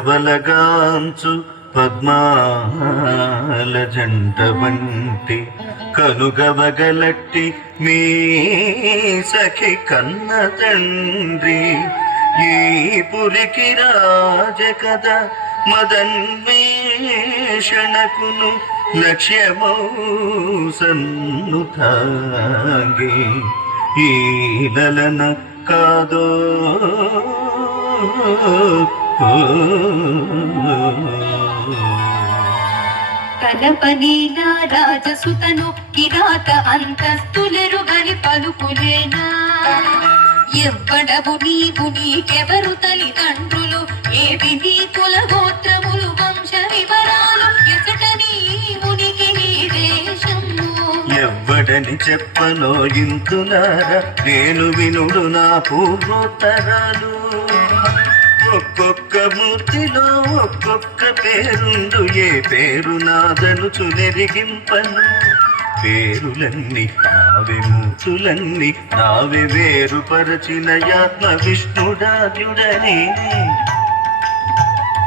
జక్కబలగాంచు పద్మాల జంట వంటి కనుగవగలట్టి మీ సఖి కన్న తండ్రి ఈ పురికి రాజ కథ మదన్వేషణకును లక్ష్యమౌ సన్నుతాంగి ఈ లలన కాదో కలపనేనా రాజసుతను కిరాత అంతస్తులెరుగని పలుకులేనా ఎవ్వడవు నీవు నీకెవరు తల్లిదండ్రులు ఏవి నీ కుల గోత్రములు వంశ వివరాలు ఎసట నీవునికి నీ దేశము ఎవ్వడని చెప్పనో ఇంతులారా నేను వినుడు నా పూర్వోత్తరాలు ఒక్కొక్క మూర్తిలో ఒక్కొక్క పేరుండు ఏ పేరు నాదనుచు నెరిగింపను పేరులన్నీ నావే మూర్తులన్నీ నావే వేరుపరచిన యాత్మ విష్ణుడాద్యుడనే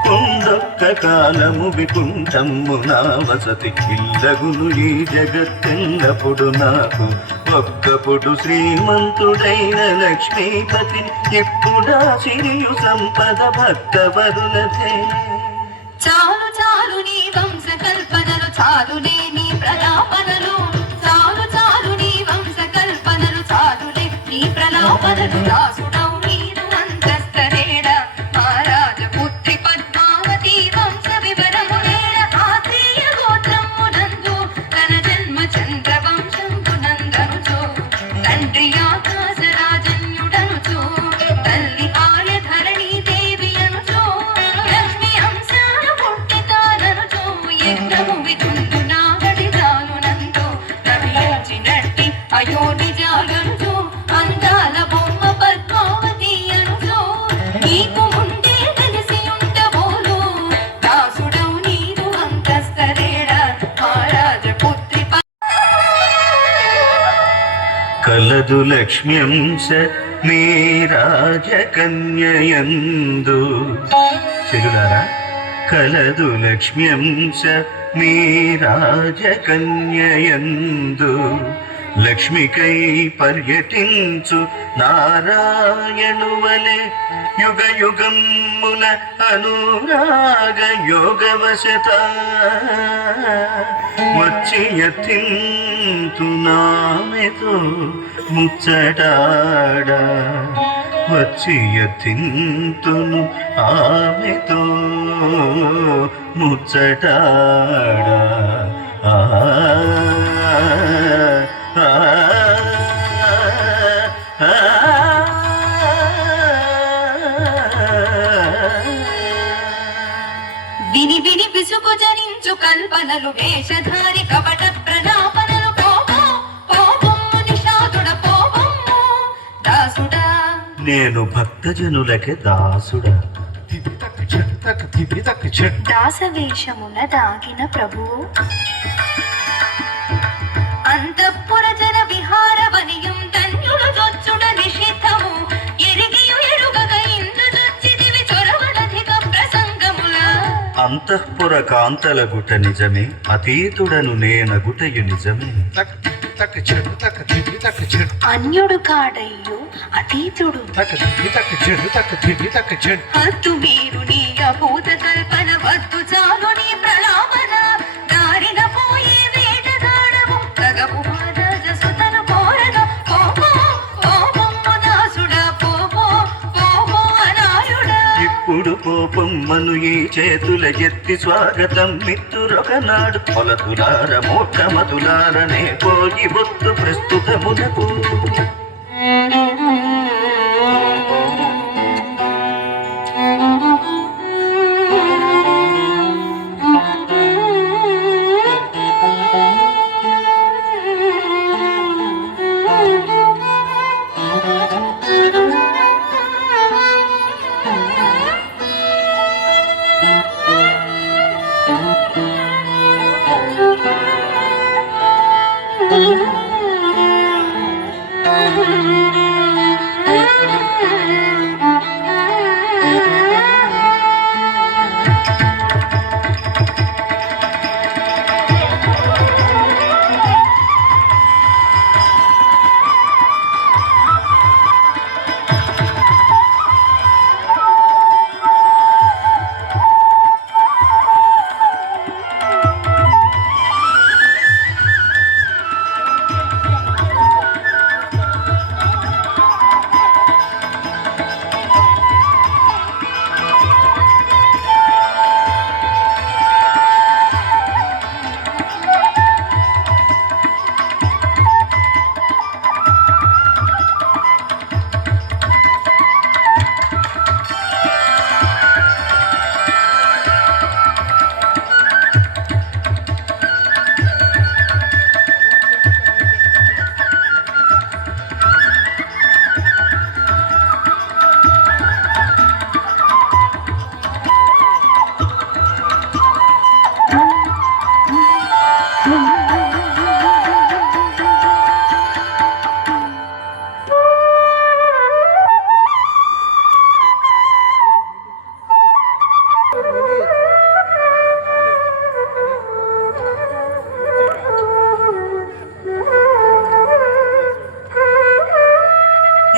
కొండొక్క కాలము వికుంఠము నా వసతి ఇల్లగును ఈ జగత్తెల్లప్పుడు నాకు ఒక్కప్పుడు శ్రీమంతుడైన లక్ష్మీపతి ఇప్పుడా సిరియు సంపద భక్తవరులదే చాలు చాలు నీ వంశ కల్పనలు చాలునే నీ ప్రలాపనలు చాలు చాలు నీ వంశ కల్పనలు చాలునే నీ ప్రలాపనలు దాసుడవు నీరు అంతస్తరేడ మహారాజపుత్రి పద్మావతి వంశ వివరము నేడ ఆత్రేయ గోత్రమునందు తన జన్మ చంద్ర వంశంబునందనుచు తండ్రి ఆకాశ రాజన్యుడనుచు తల్లి ఆయ ధరణి దేవి అనుచు లక్ష్మి అంశాన పుట్టితాననుచు యజ్ఞము విధుందు నాగడి జాలునందు నవ్వించినట్టి అయో నిజాలనుచు అందాల బొమ్మ పద్మావతి అనుచు నీకు ముందే తెలిసి ఉండబోలు దాసుడవు నీరు అంతస్తరేడ మహారాజపుత్రి కలదు లక్ష్మ్యంశ నీ రాజకన్యయందు చెరులారా కలదు లక్ష్మ్యంశ నీ రాజకన్యయందు లక్ష్మికై పర్యటించు నారాయణువలే యుగ యుగముల అనురాగ యోగవశత వచ్చి యతింతు నామెతో ముచ్చటాడా వచ్చి ఎత్తింతును ఆమెతో ముచ్చటాడ ఆ, ఆ, ఆ, విని విని విసుగు జనించు కల్పనలు వేషధారి కపట ప్రణాపనలు పోవో పోవమ్ము నిషాదుడ పోవమ్ము దాసుడా. నేను భక్తజనులకే దాసుడా. దాసవేషమున దాగిన ప్రభువు అంతఃపుర జన విహార వనియం ధన్యులు జొచ్చుడ నిషిద్ధము ఎరిగియు ఎరుగక ఇందు జొచ్చిదివి చొరవడధిక ప్రసంగముల. అంతఃపుర కాంతల గుట నిజమే, అతీతుడను నేనగుటయు నిజమే. అన్యుడు కాడయ్యో అతీతుడు హద్దు మీరు నీ అభూత కల్పన వద్దు చాలు నీ ప్రలాపన దారిన పోయే వేటగాడము తగపు జసుతను కోరగా పోపో పోపమ్మ దాసుడా పోపో పోపో అనాయుడా. ఇప్పుడు కోపమ్మను ఈ చేతుల ఎత్తి స్వాగతం మిత్తురొకనాడు పొలతులార మోక్షమతులారనే పోయి బొత్తు ప్రస్తుతమునకు.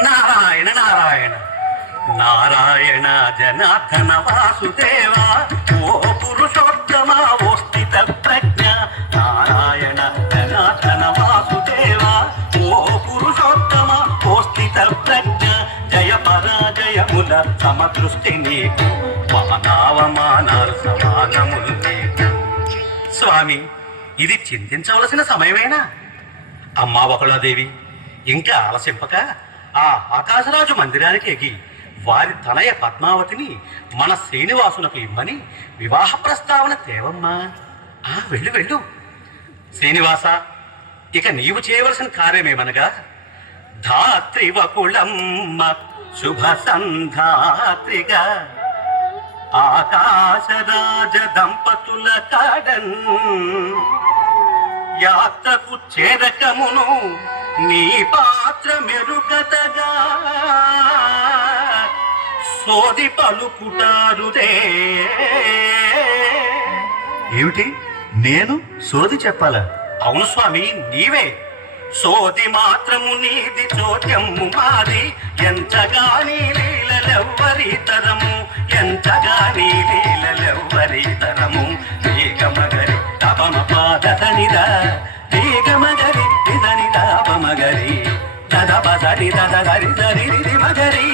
నారాయణ నారాయణ నారాయణ జనార్దన వాసుదేవ ఓ పురుషోత్తమ ఓ స్థిత ప్రజ్ఞ. నారాయణ జనార్దన వాసుదేవ ఓ పురుషోత్తమ ఓ స్థిత ప్రజ్ఞ. జయ పరాజయముల సమదృష్టి నీకు మానవమానాలు సమానములు నీకు. స్వామి, ఇది చింతించవలసిన సమయమేనా? అమ్మా బకుళాదేవి ఇంకా ఆలసింపక ఆ ఆకాశరాజు మందిరానికి ఎగి వారి తనయ పద్మావతిని మన శ్రీనివాసునకు ఇమ్మని వివాహ ప్రస్తావన తేవమ్మా. వెళ్ళు వెళ్ళు. శ్రీనివాస, ఇక నీవు చేయవలసిన కార్యమేమనగా ధాత్రి వకుళమ్మ శుభ సంధాత్రిగా ఆకాశరాజ దంపతుల కాడన్ యాత్రకు చేరకమును నీ పాత్ర మెరుగతగా సోది పలుకుటారుదే. ఏమిటి, నేను సోది చెప్పాలా? అవును స్వామి, నీవే. సోది మాత్రము నీది చోద్యము మాది ఎంతగాని లీలలెవ్వరి తరము ఎంతగాని లీలలెవ్వరి తరము. తీగమగరి తపమ పాదనిదా తీగమగరి ఇదని దాపమగరి దద బసరి దద గరి దరి మగరి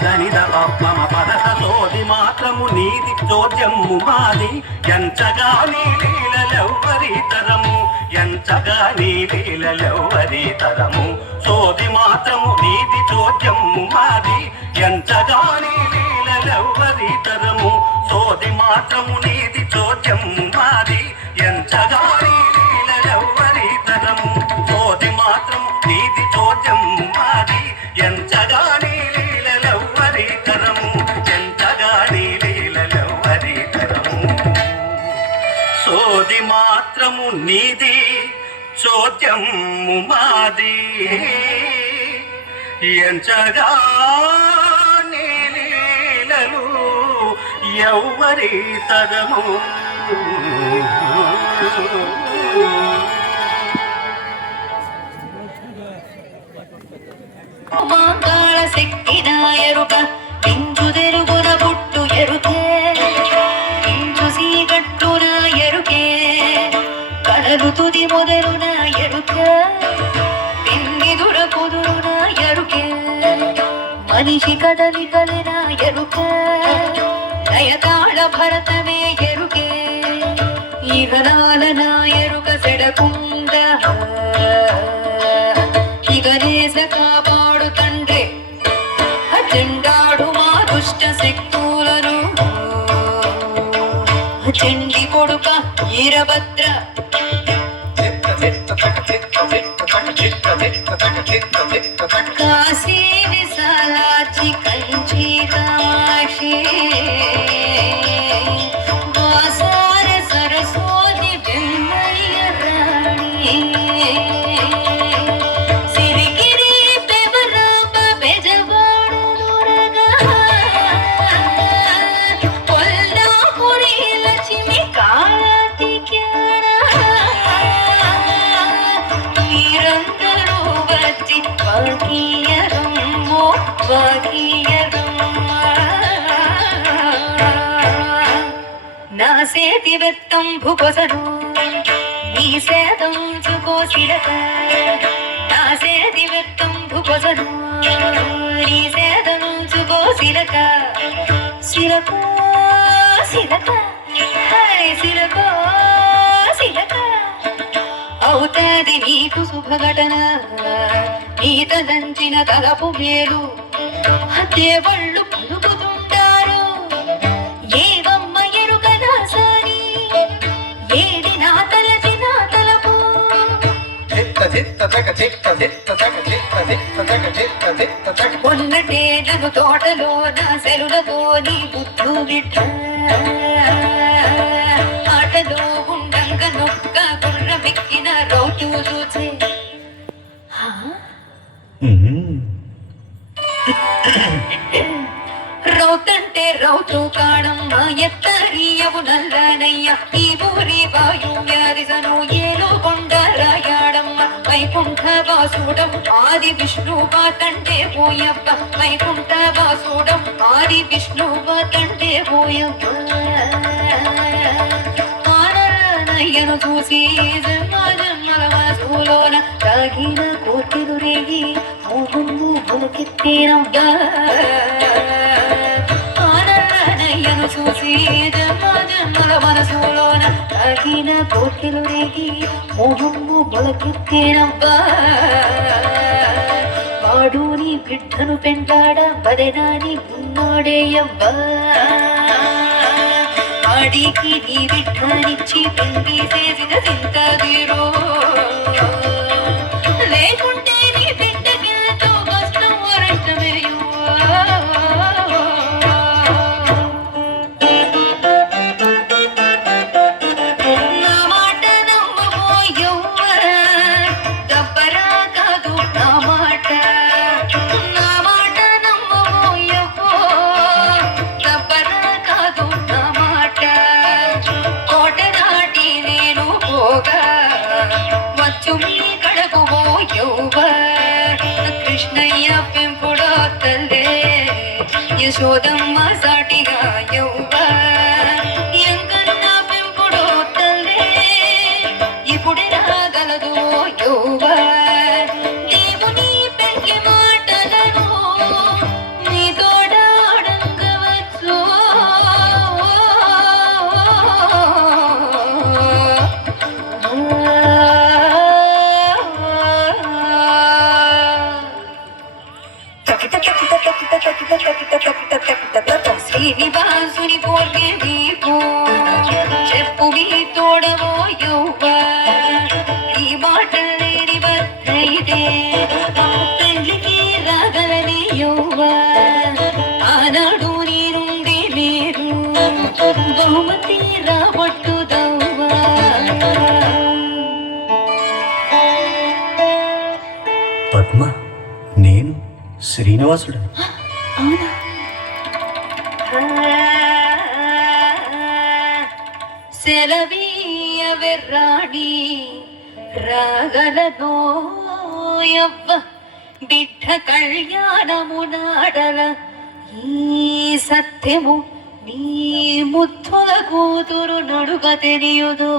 గణిత మమ పదక సోది మాత్రము నీది చోద్యము మాది ఎంచగా నీ లీలలెవ్వరి తరము ఎంచగా నీ లీలలెవ్వరి తరము సోది మాత్రము నీది చోద్యము మాది ఎంచగా నీ లీలలెవ్వరి తరము సోది మాత్రము నీది చోద్యము మాది ఎంచగా నీ లీలలెవ్వరి తరము సోది మాత్రము నీది చోద్యము మాది ఎంచగా నీ లీలలెవ్వరి తరము ఎంచగా నీ లీలలెవ్వరి తరము సోది మాత్రము నీది చోద్యము మాది ఎంచగా నీ లీలలు ఎవ్వరి తరము మాంగాళ శక్తి నాయరుక పించుదెరుగున పుట్టు ఎరుకే పించు సీగట్టున ఎరుకే కడలు తుది మొదలున ఎరుకే పిన్నిదుర కుదురున ఎరుకే మనిషి కదలి కలిన ఎరుకే లయతాళ భరతమే ఎరుకే ఈగనాల నా ఎరుక సెడకుండ గణేశ కాపాడు తండ్రి చెండాడు మా దుష్ట శక్తులను చెండి కొడుక ఈరభద్ర కాశీ విశాలాచి కంచి కామాక్షి వాసార సరస్వతి వెన్నయ్య రాణి నా సేతి వెత్తం భూపసడు నీ సేతం చుకోసిలక నా సేతి వెత్తం భూపసడు నీ సేతం చుకోసిలక సిలక సిలక హరి సిలక సిలక అవుతాది నీకు శుభఘటన ఈత దంచిన తలపు మేలు దేవుళ్ళు పలుకుతుంటారు ఏవమ్మ ఎరుగనా సారి ఏది నా తలచి నా తలపు ఉన్నటే నన్ను తోటలో నా సెలులతో నీ బుద్ధు బిడ్డ ఆటలో ఉండంగ నొక్క గుర్రమెక్కిన రౌతు చూసే రౌతంటే రౌతు కాణమ్మ ఎత్తరియవు నల్లనయ్య ఈ ఊరి వాయువ్యాదిసను ఏలో కొండ రాయాడమ్మ వైకుంఠ వాసుడం ఆది విష్ణువా తంటే పోయవ్వ వైకుంఠ వాసుడం ఆది విష్ణువా తంటే పోయవ్వ ఆనయ్యను చూసి జన్మల మనసులోన తాగిన కోర్కెలు రేగి మోహము మొలకెత్తేనవ్వా ఆనయ్యను చూసి జన్మల మనసులోన తాగిన కోర్కెలు రేగి మోహము మొలకెత్తేనవ్వా వాడు నీ బిడ్డను పెంటాడ బదెనాని ఉన్నాడేయవ్వా వాడికి నీ బిడ్డనిచ్చి పెళ్లి చేసిన చింత తీరో లేకుంటే నీ బిడ్డకెంతో కష్టం వరష్టమేయో నా మాట నమ్మబోయవ్వ దబ్బరా కాదు నా మాట నా మాట నమ్మబోయవ్వ దబ్బరా కాదు నా మాట కోట దాటి నేను పోగా వచ్చు మీ కడకు పోయవ్వ కృష్ణయ్య పెంపుడో తల్లే యశోదమ్మ సాటిగా యవ్వ ఎంకన్న పెంపుడో తల్లే ఇప్పుడు రాగలదు యవ్వ నీవు నీ పెంకి మాటలను నీతో బహుమతి రాబట్టుదవ్వా. పద్మ, నేను శ్రీనివాసుడు. అవునా? సెలవీయ వెర్రాడి రాగలదోయవ్వ బిడ్డ కళ్యాణమునాడల ఈ సత్యము నీ ముత్తుల కూతురు నడుగ తెలియదు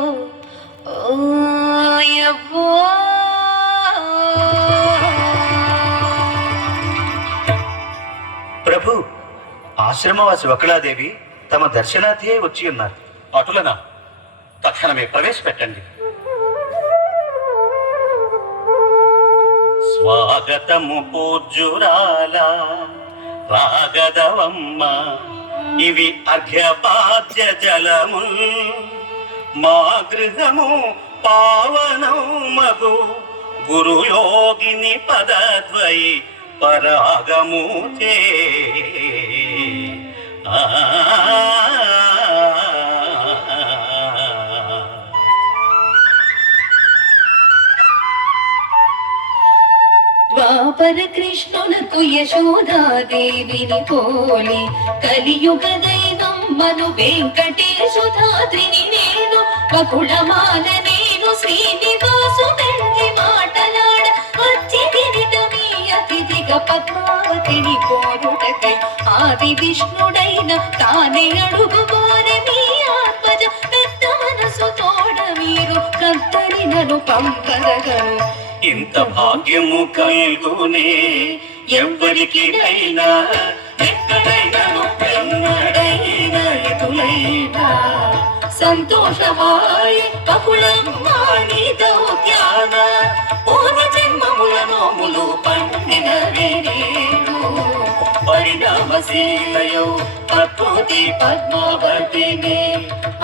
ఓయవ్వో. ప్రభు, ఆశ్రమవాసి వకుళాదేవి తమ దర్శనార్థియే వచ్చి ఉన్నారు. అటులనా? తక్షణమే ప్రవేశపెట్టండి. స్వాగతము పూజ్యురాల రాగదవమ్మ, ఇవి అర్ఘ్యపాద్య జలము మా గృహము పావనమగు గురుయోగిని పదద్వయి పరాగము చే. ద్వాపర కృష్ణులకు యశోదాదేవిని పోలి కలియుగ దైవమ్మను వెంకటేశుధాత్రిని నేను బకుళమాల నేను శ్రీనివాసుడంటి మాటలాడ వచ్చి తిరిట మీ అతిథిగా పద్మావతిని కోరుటకై ఆది విష్ణుడైన తానే అడుగువారి మీ ఆత్మజ పెద్ద మనసు తోడ మీరు కత్తరినను పంపదగను. ఇంత భాగ్యము కలుగునే ఎవ్వరికినైనా ఎక్కడైనను ఎన్నడైనా ఎటులైనా సంతోషమాయ బహుళమ్మాని దౌత్యాన పూర్వ జన్మముల నోములు పండిన వీరేను పరిణామశీలయో ప్రకృతి పద్మావతిని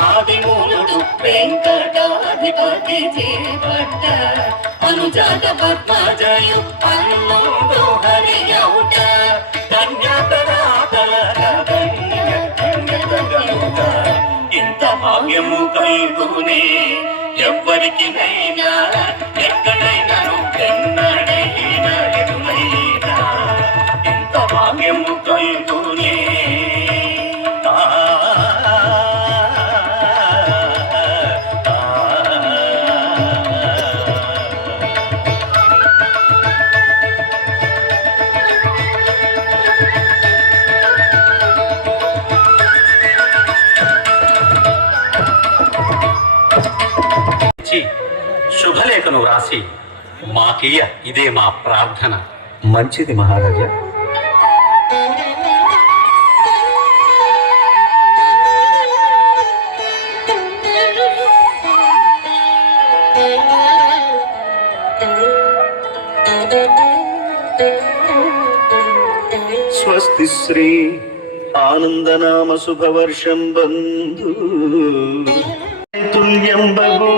ఆదిమూలుడు వెంకటాధిపతి చేపట్ట అనుజాత పద్మజయు అల్లుడు హరియౌట ధన్యతరాతలగలుట. ఇంత భాగ్యము కలుగునే ఎవ్వరికినైనా ఎక్కడైనను ఎన్నడైనా ఎదురైనా ఇంత భాగ్యము కలుగునే. శుభలేఖను వ్రాసి మాకియ్య, ఇదే మా ప్రార్థన. మంచిది మహారాజా. స్వస్తి శ్రీ ఆనందనామ శుభవర్షం బంధు తుల్యం బభూ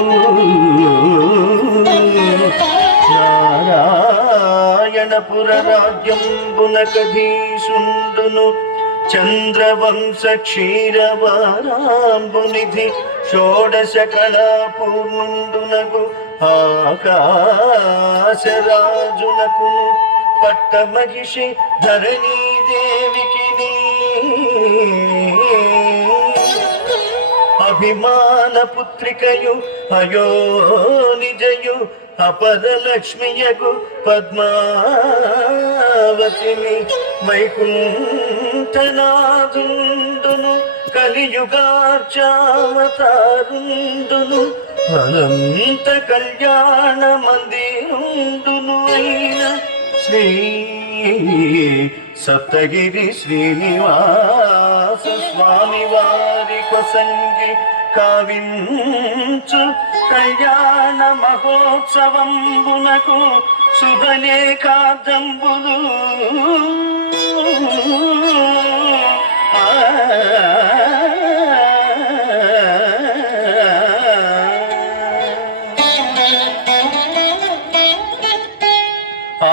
నారాయణపుర రాజ్యంబునకధీశుండును చంద్రవంశ క్షీరవారాంబునిధి షోడశ కళాపూర్ణుండునగు ఆకాశరాజునకును పట్టమహిషి ధరణీదేవికి అభిమాన పుత్రికయు అయో నిజయు అపరలక్ష్మియగు పద్మావతిని వైకుంఠనాథుండును కలియుగార్చావతారుండును అనంత కళ్యాణ మందిరుండును అయిన శ్రీ సప్తగిరి శ్రీనివాస స్వామి వారి కొసంగి కావించు కళ్యాణ మహోత్సవంబునకు శుభలేఖార్థంబులు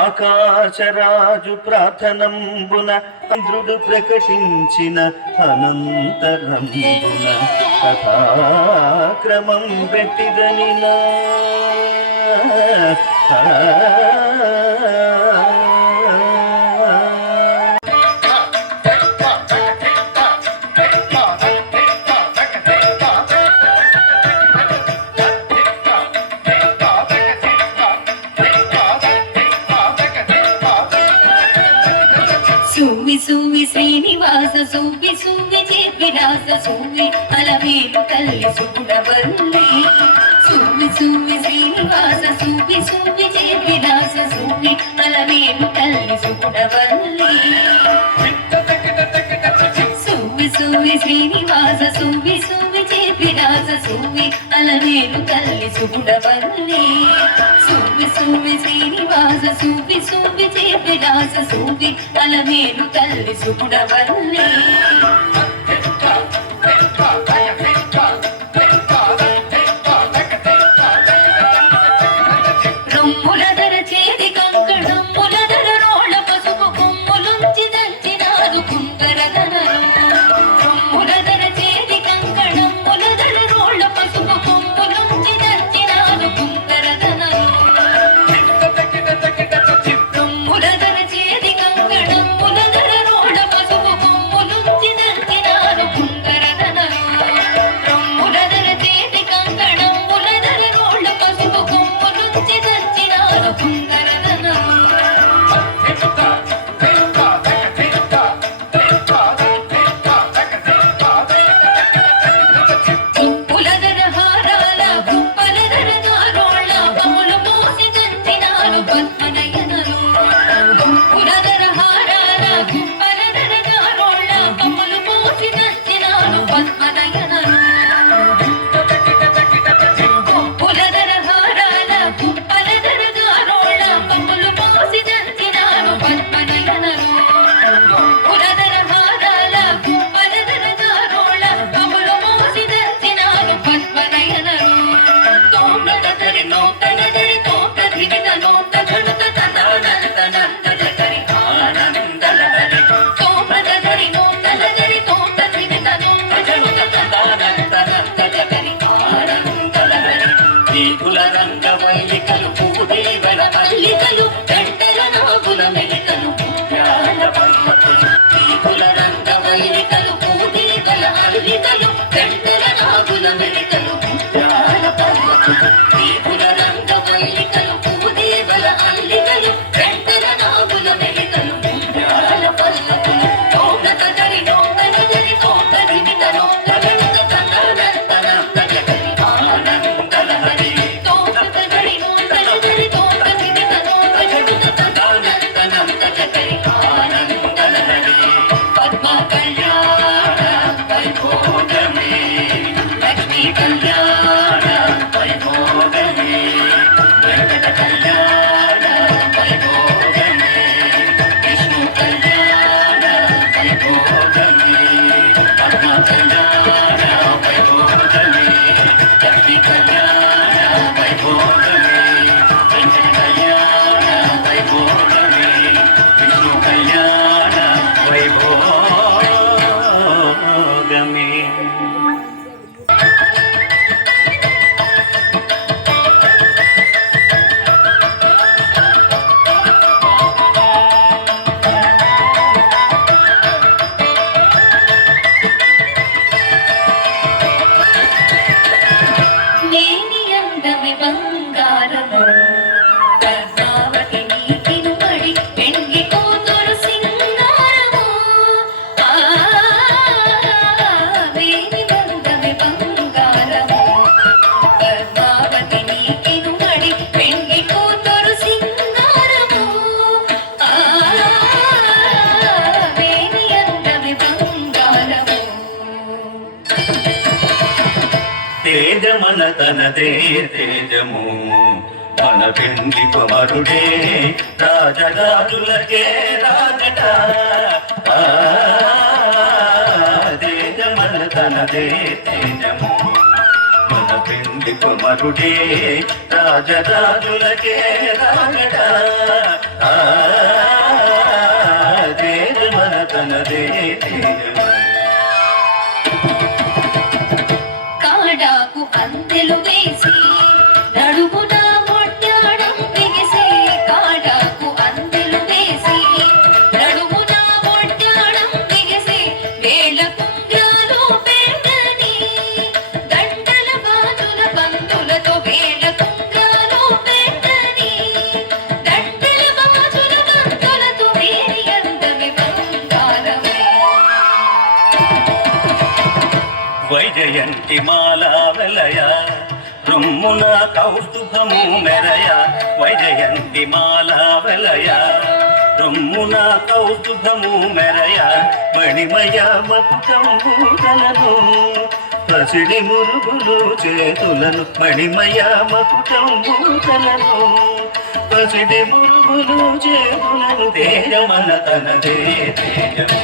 ఆకాశ రాచరాజు ప్రార్థనంబున ఇంద్రుడు ప్రకటించిన అనంతరంబున కథాక్రమం పెట్టిదనినా సువి సువి శ్రీనివాస సువి సువి చేపిరాస సువి అలవేలు తల్లి సుగుణవల్లి సువి సువి శ్రీనివాస సువి సువి చేపిరాస సువి అలవేలు తల్లి సుగుణవల్లి సువి సువి శ్రీనివాస సువి సువి చేపిరాస సువి అలవేలు తల్లి సుగుణవల్లి సువి సువి శ్రీనివాస సువి సువి చేపిరాస సువి అలవేలు తల్లి సుగుణవల్లి రొమ్ములదర చేతి కంకణమ్ములదర రోళ్ళ పసుపు కొమ్ములుంచి దంచినాదు కుందరదనరు రొమ్ములదర చేతి కంకణమ్ములదర రోళ్ళ పసుపు కొమ్ములుంచి దంచినాదు కుందరదనరు రొమ్ములదర చేతి కంకణమ్ములదర రోళ్ళ పసుపు కొమ్ములుంచి దంచినాదు కుందరదనరు రొమ్ములదర చేతి కంకణమ్ములదర రోళ్ళ పసుపు కొమ్ములుంచి దంచినాదు కుందరదనరు కుంపులదర హారాల కుంపలదర నారోళ్ళ పములు మోసి దంచినారు పద్మనయనరు కుంపులదర హారాల కుంపలదర నారోళ్ళ పములు మోసి దంచినారు పద్మనయనరు కుంపులదర హారాల కుంపలదర నారోళ్ళ పములు మోసి దంచినారు పద్మనయనరు కుంపులదర హారాల కుంపలదర నారోళ్ళ పములు మోసి దంచినారు పద్మనయనరు తోటదరి నోటలదరి తోట దివిన నోట ఘనుత తనందనందనందలదరి ఆనందలదరి తోటదరి నోటలదరి తోట దివిన నోట ఘనుత తనందనందలదరి ఆనందలదరి దీపుల రంగవల్లికలు పూదేవల మల్లికలు గంటల నాగుల మెలికలు ముత్యాల పల్లకులు దీపుల రంగవల్లికలు పూదేవల మల్లికలు గంటల నాగుల మెలికలు ముత్యాల పల్లకులు దీపుల రంగవల్లికలు పూదేవల మల్లికలు గంటల నాగుల మెలికలు ముత్యాల పల్లకులు తోటదరి నోటలదరి తోట దివిన నోట ఘనుత తనందనందలదరి ఆనందలదరి తోటదరి నోటలదరి తోట దివిన నోట ఘనుత తనందనందలదరి ఆనందలదరి పద్మ కళ్యాణ వైభోగమే లక్ష్మీ కళ్యాణ వైభోగమే వెంకట కళ్యాణ వైభోగమే విష్ణు కళ్యాణ వైభోగమే పద్మ కళ్యాణ వైభోగమే లక్ష్మీ కళ్యాణ వైభోగమే వెంకట కళ్యాణ వైభోగమే విష్ణు కళ్యాణ వైభోగమే నేని అందమి బంగారము కర్ణావతి నీకిను పడి పెంగి కూతురు సింగారము నేని అందమి బంగారము కర్ణావతి నీకిను పడి పెంగి కూతురు సింగారము నేని అందమి బంగారము తేజమన తనదే తేజము మన పెండి కుమారుడే రాజరాజులకే రాజట తేజమన తనదే తేజము మన పెండి కుమారుడే రాజరాజులకే రాజట దేశమన తనదే కాడాకు అందెలు వేసి నడుమున మొట్టాడం బిగిసి కాడాకు అందెలు వేసి నడుమున మొట్టాడం బిగిసి వేళ కుంగాలు పెట్టని గంటల బాజుల బంతులతో వేళ కుంగాలు పెట్టని గంటల బాజుల బంతులతో వేరి అందమి బంగారమే వైజయంతి మాలా వెలయ రుమ్మున కౌస్తుభము మెరయ వైజయంతి మాలా వెలయ రుమ్మున కౌస్తుభము మెరయ మణిమయ మకుటంబూతలను పసిడి మురుగులు చేతులను మణిమయ మకుటంబూతలను పసిడి మురుగులు చేతులను తేజమన తనదే తేజము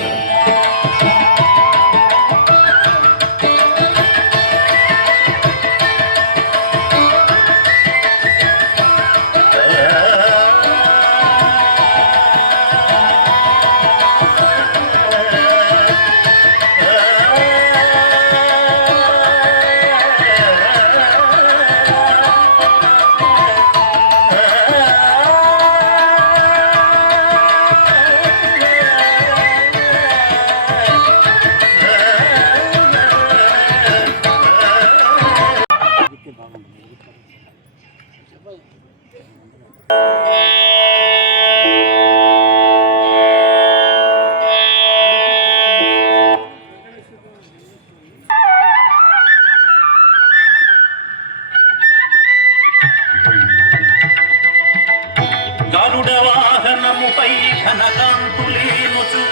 గరుడ వాహనముపై ఘనకాంతులేనుచు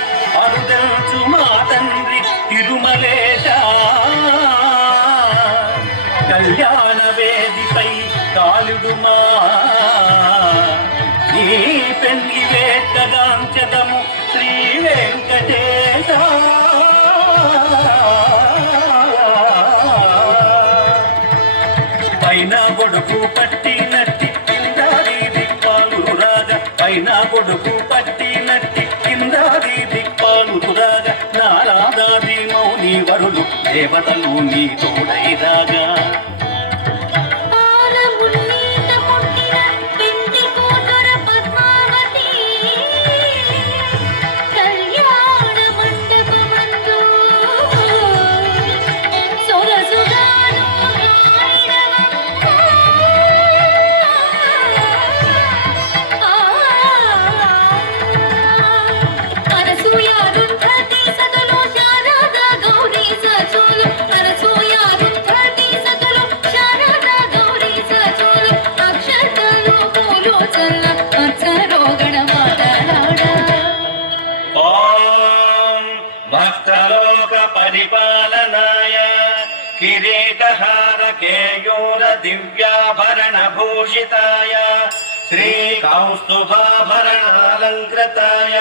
అరుదల్చు మా తండ్రి తిరుమలేశ కళ్యాణ వేదిపై కాలుడుమా ఈ పెళ్లి వేట్టగాంచదము శ్రీ వెంకటేశ పైన కొడుకు పట్టినట్టి కిందాది దిక్పాలు రాజా పైన కొడుకు పట్టినట్టి కిందాది దిక్పాలు రాజా నారాదాది మౌని వరులు దేవతలు నీ తోడైరాగా పాలమున్నీత పుట్టిన పెండి కూతుర పద్మావతి కళ్యాణ మండపమందు సొగసుగాను అనసూయారు ప్రతి సతులు శారద గౌరీ సచులు అనసూయారు ప్రతి సతులు శారద గౌరీ సచులు అక్షతలు పూలు చల్ల అక్షరోగణ మాట్లాడ ఓం భక్తలోక పరిపాలనాయ కిరీటహార కేయూర దివ్యాభరణ భూషితాయ శ్రీ కౌస్తుభాభరణాలంకృతాయ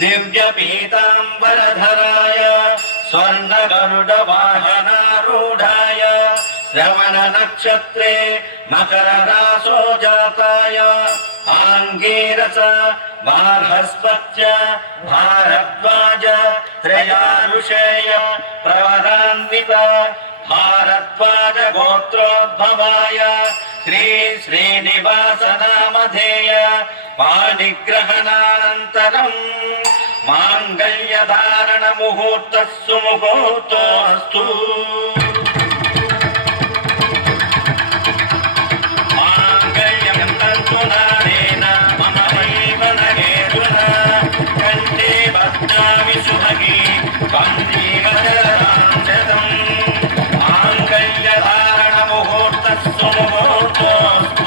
దివ్య పీతాంబరధరాయ స్వర్ణ గరుడ వాహనారూఢాయ శ్రవణ నక్షత్రే మకర రాసో జాతాయ ఆంగీరస బార్హస్పత్య భారద్వాజ త్రయారుషేయ ప్రవరాన్విత భారద్వాజ గోత్రోద్భవాయ శ్రీ శ్రీనివాస నామధేయ పాణిగ్రహణానంతరం మాంగళ్యధారణ ముహూర్త సుముహూర్తోస్తు మాంగళ్యం తంతు నానేన మమ జీవనహేతునా కంఠే బధ్నామి సుభగే వందీవదరాంశతం మాంగళ్యధారణ ముహూర్త సుముహూర్తోస్తు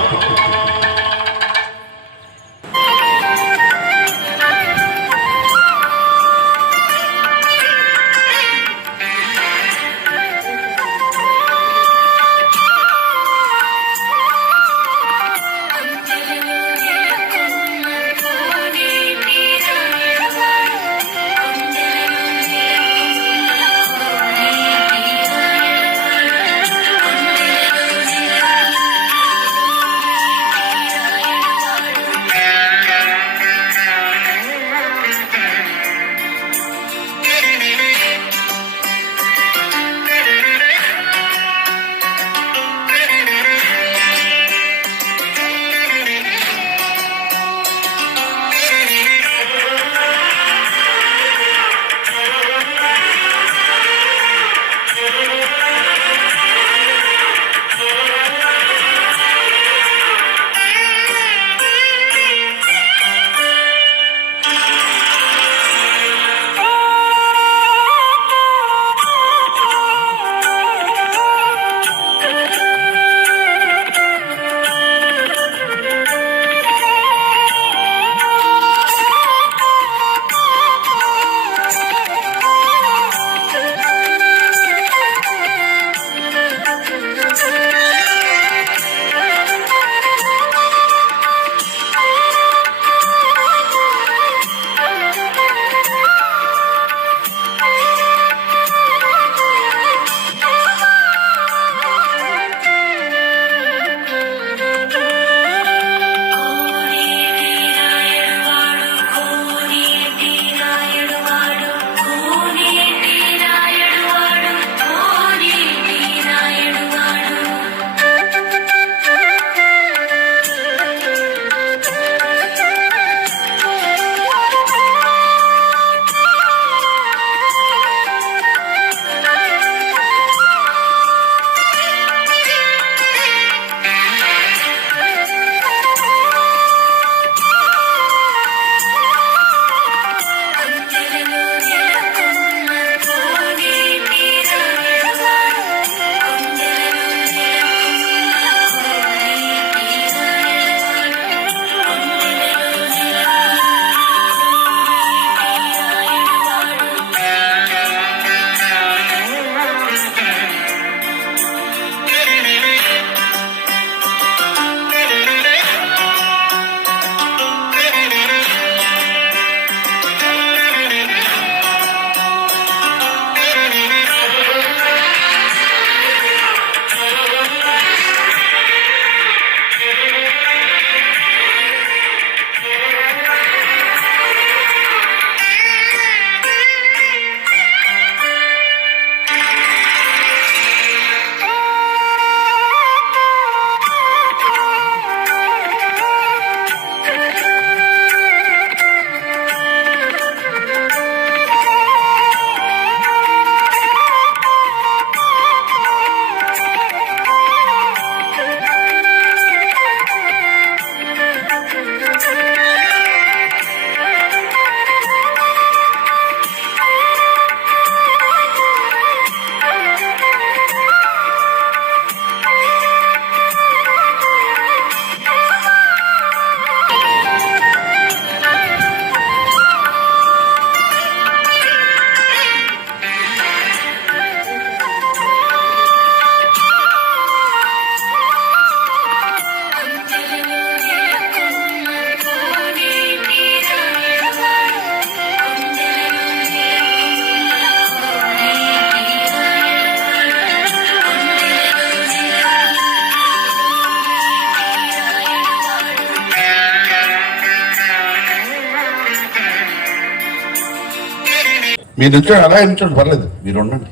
మీరు నిల్చోండి, అలాగే నిల్చోండి, పర్లేదు, మీరు ఉండండి.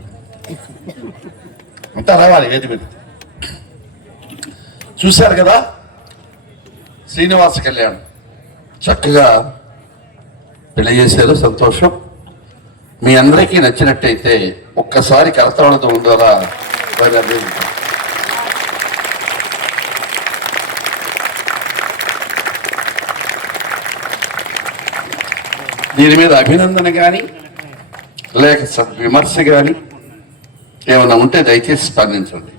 అంతా రావాలి వేది మీద. చూశారు కదా శ్రీనివాస కళ్యాణం చక్కగా పెళ్లి చేశారు, సంతోషం. మీ అందరికీ నచ్చినట్టయితే ఒక్కసారి కరతాళతో ద్వారా దీని మీద అభినందన కానీ లేక విమర్శ కానీ ఏమైనా ఉంటే దయచేసి స్పందించండి.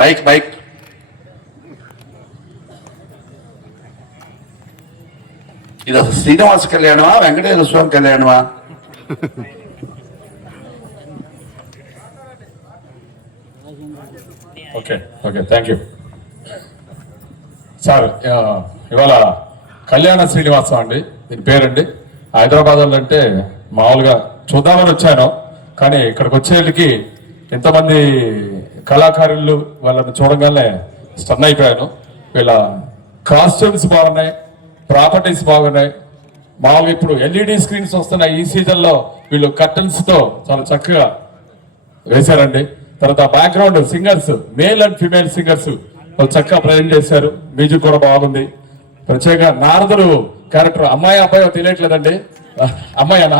మైక్ ఇది అసలు శ్రీనివాస కళ్యాణమా వెంకటేశ్వర స్వామి కళ్యాణమా? Okay thank you sir. ఇవాళ కళ్యాణ శ్రీనివాసం అండి దీని పేరండి. హైదరాబాద్లో అంటే మామూలుగా చూద్దామని వచ్చాను, కానీ ఇక్కడికి వచ్చేళ్ళకి ఎంతమంది కళాకారులు వాళ్ళని చూడగానే స్టన్ అయిపోయాను. వీళ్ళ కాస్ట్యూమ్స్ బాగున్నాయి, ప్రాపర్టీస్ బాగున్నాయి. మామూలుగా ఇప్పుడు ఎల్ఈడి స్క్రీన్స్ వస్తున్నాయి. ఈ సీజన్లో వీళ్ళు కర్టన్స్ తో చాలా చక్కగా వేశారండి. తర్వాత background singers, male and female singers వాళ్ళు చక్కగా ప్రజెంట్ చేశారు. మ్యూజిక్ కూడా బాగుంది. ప్రత్యేకంగా నారదుడు క్యారెక్టర్ అమ్మాయి అబ్బాయి తెలియట్లేదండి, అమ్మాయినా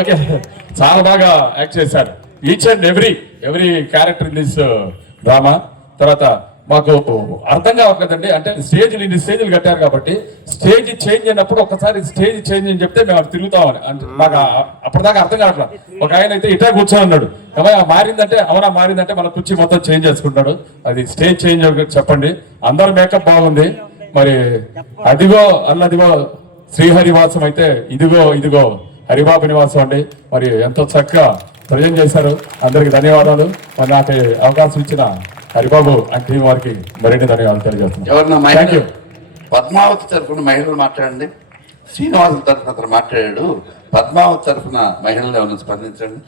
ఓకే, చాలా బాగా యాక్ట్ చేశారు. Each and every character in this drama. తర్వాత మాకు అర్థం కావట్లేదండి, అంటే ఇన్ని స్టేజ్లు కట్టారు కాబట్టి స్టేజ్ చేంజ్ అయినప్పుడు ఒకసారి స్టేజ్ చేంజ్ అని చెప్తే మేము తిరుగుతామని అంటే మాకు అప్పటిదాకా అర్థం కావట్లేదు. ఒక ఆయన అయితే ఇటే కూర్చొని అన్నాడు, మారిందంటే అవునా మారిందంటే మన కుర్చీ మొత్తం చేంజ్ చేసుకుంటాడు. అది స్టేజ్ చేంజ్ చెప్పండి. అందరు మేకప్ బాగుంది. మరి అదిగో అన్నదిగో శ్రీహరివాసం అయితే ఇదిగో హరిబాబు నివాసం అండి. మరి ఎంతో చక్కగా ప్రజెంట్ చేశారు. అందరికి ధన్యవాదాలు. మరి నాకు అవకాశం ఇచ్చిన హరిబాబు అండ్ టీం వారికి మరిన్ని ధన్యవాదాలు తెలియజేస్తున్నాను. పద్మావతి తరఫున మహిళలు మాట్లాడండి. శ్రీనివాసం తరఫున అతను మాట్లాడాడు. పద్మావతి తరఫున మహిళలు ఎవరైనా స్పందించండి.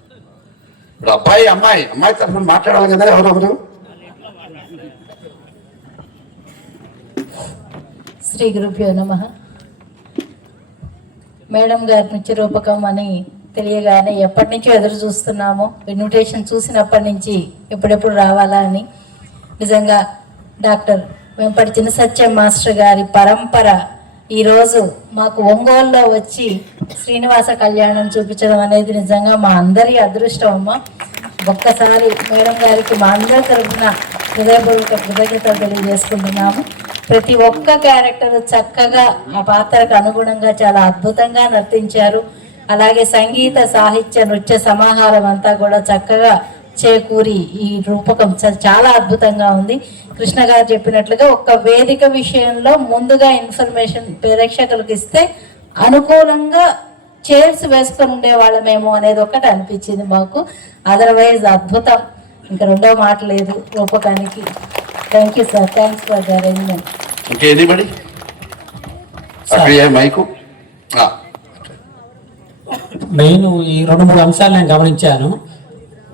ఇప్పుడు అమ్మాయి తరఫున మాట్లాడాలి కదా ఎవరెవరు? శ్రీ గురుభ్యో నమః. మేడం గారి నుంచి రూపకం అని తెలియగానే ఎప్పటి నుంచో ఎదురు చూస్తున్నాము. ఇన్విటేషన్ చూసినప్పటి నుంచి ఎప్పుడెప్పుడు రావాలా అని. నిజంగా డాక్టర్ వెంపటి చిన్న సత్యం మాస్టర్ గారి పరంపర ఈరోజు మాకు ఒంగోలులో వచ్చి శ్రీనివాస కళ్యాణం చూపించడం అనేది నిజంగా మా అందరి అదృష్టం అమ్మ. ఒక్కసారి మేడం గారికి మా అందరి తరఫున హృదయపూర్వక కృతజ్ఞతలు తెలియజేసుకుంటున్నాము. ప్రతి ఒక్క క్యారెక్టర్ చక్కగా ఆ పాత్రకు అనుగుణంగా చాలా అద్భుతంగా నర్తించారు. అలాగే సంగీత సాహిత్య నృత్య సమాహారం అంతా కూడా చక్కగా చేకూరి ఈ రూపకం చాలా అద్భుతంగా ఉంది. కృష్ణ గారు చెప్పినట్లుగా ఒక్క వేదిక విషయంలో ముందుగా ఇన్ఫర్మేషన్ ప్రేక్షకులకు ఇస్తే అనుకూలంగా చైర్స్ వేసుకొని ఉండేవాళ్ళమేమో అనేది ఒకటి అనిపించింది మాకు. అదర్వైజ్ అద్భుతం, ఇంకా రెండో మాట లేదు రూపకానికి. Thank you sir, thanks for the arrangement. నేను ఈ 2-3 అంశాలు నేను గమనించాను.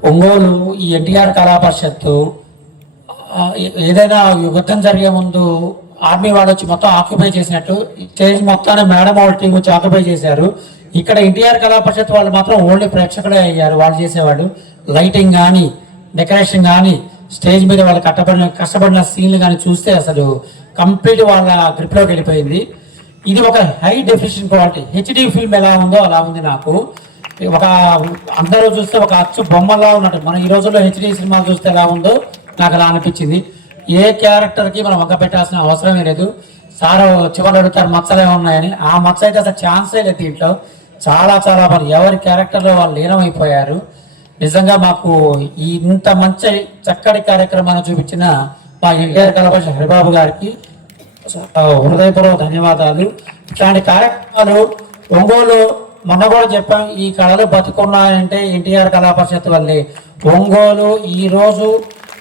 ఒంగోలు ఈ ఎన్టీఆర్ కళా పరిషత్తు ఏదైనా యుద్ధం జరిగే ముందు ఆర్మీ వాళ్ళు వచ్చి మొత్తం ఆక్యుపై చేసినట్టు స్టేజ్ మొత్తాన్ని మేడం వాళ్ళ టీం వచ్చి ఆక్యుపై చేశారు. ఇక్కడ ఎన్టీఆర్ కళా పరిషత్ వాళ్ళు మాత్రం ఓన్లీ ప్రేక్షకుడే అయ్యారు. వాళ్ళు చేసేవాళ్ళు లైటింగ్ కానీ డెకరేషన్ కానీ స్టేజ్ మీద వాళ్ళు కష్టపడిన సీన్లు కానీ చూస్తే అసలు కంప్లీట్ వాళ్ళ గ్రిప్లోకి వెళ్ళిపోయింది. ఇది ఒక high definition quality. HD film ఎలా ఉందో అలా ఉంది. నాకు ఒక అందరూ చూస్తే ఒక అచ్చు బొమ్మలా ఉన్నట్టు. మనం ఈ రోజుల్లో హెచ్డి సినిమాలు చూస్తే ఎలా ఉందో నాకు అలా అనిపించింది. ఏ క్యారెక్టర్కి మనం వంక పెట్టాల్సిన అవసరమే లేదు. సార్ చివరి అడుగుతారు మచ్చలే ఉన్నాయని. ఆ మచ్చ అయితే అసలు ఛాన్సే లేదు దీంట్లో. చాలా చాలా బాగా ఎవరి క్యారెక్టర్లో వాళ్ళు లీనమైపోయారు. నిజంగా మాకు ఈ ఇంత మంచి చక్కటి కార్యక్రమాన్ని చూపించిన మా ఎన్టీఆర్ కళా పరిషత్ హరిబాబు గారికి హృదయపూర్వక ధన్యవాదాలు. ఇట్లాంటి కార్యక్రమాలు ఒంగోలు మొన్న కూడా చెప్పాం, ఈ కళలు బతుకున్నాయంటే ఎన్టీఆర్ కళా పరిషత్ వల్లే. ఒంగోలు ఈరోజు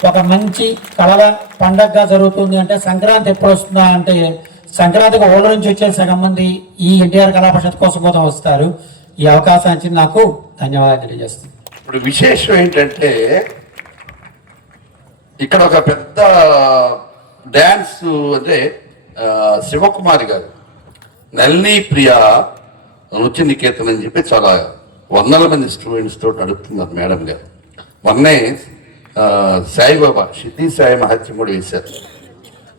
ఒక మంచి కళల పండగగా జరుగుతుంది అంటే సంక్రాంతి ఎప్పుడు వస్తుందా అంటే సంక్రాంతికి ఊళ్ళ నుంచి వచ్చే సగం మంది ఈ ఎన్టీఆర్ కళా పరిషత్ కోసం వస్తారు. ఈ అవకాశం ఇచ్చి నాకు ధన్యవాదాలు తెలియజేస్తుంది. ఇప్పుడు విశేషం ఏంటంటే ఇక్కడ ఒక పెద్ద డ్యాన్స్ అంటే శివకుమారి గారు నళిని ప్రియ నృత్య నికేతన్ అని చెప్పి చాలా వందల మంది స్టూడెంట్స్ తోటి నడుపుతున్నారు మేడం గారు. మొన్నే సాయిబాబా సిద్ధి సాయి మహత్యం కూడా వేశారు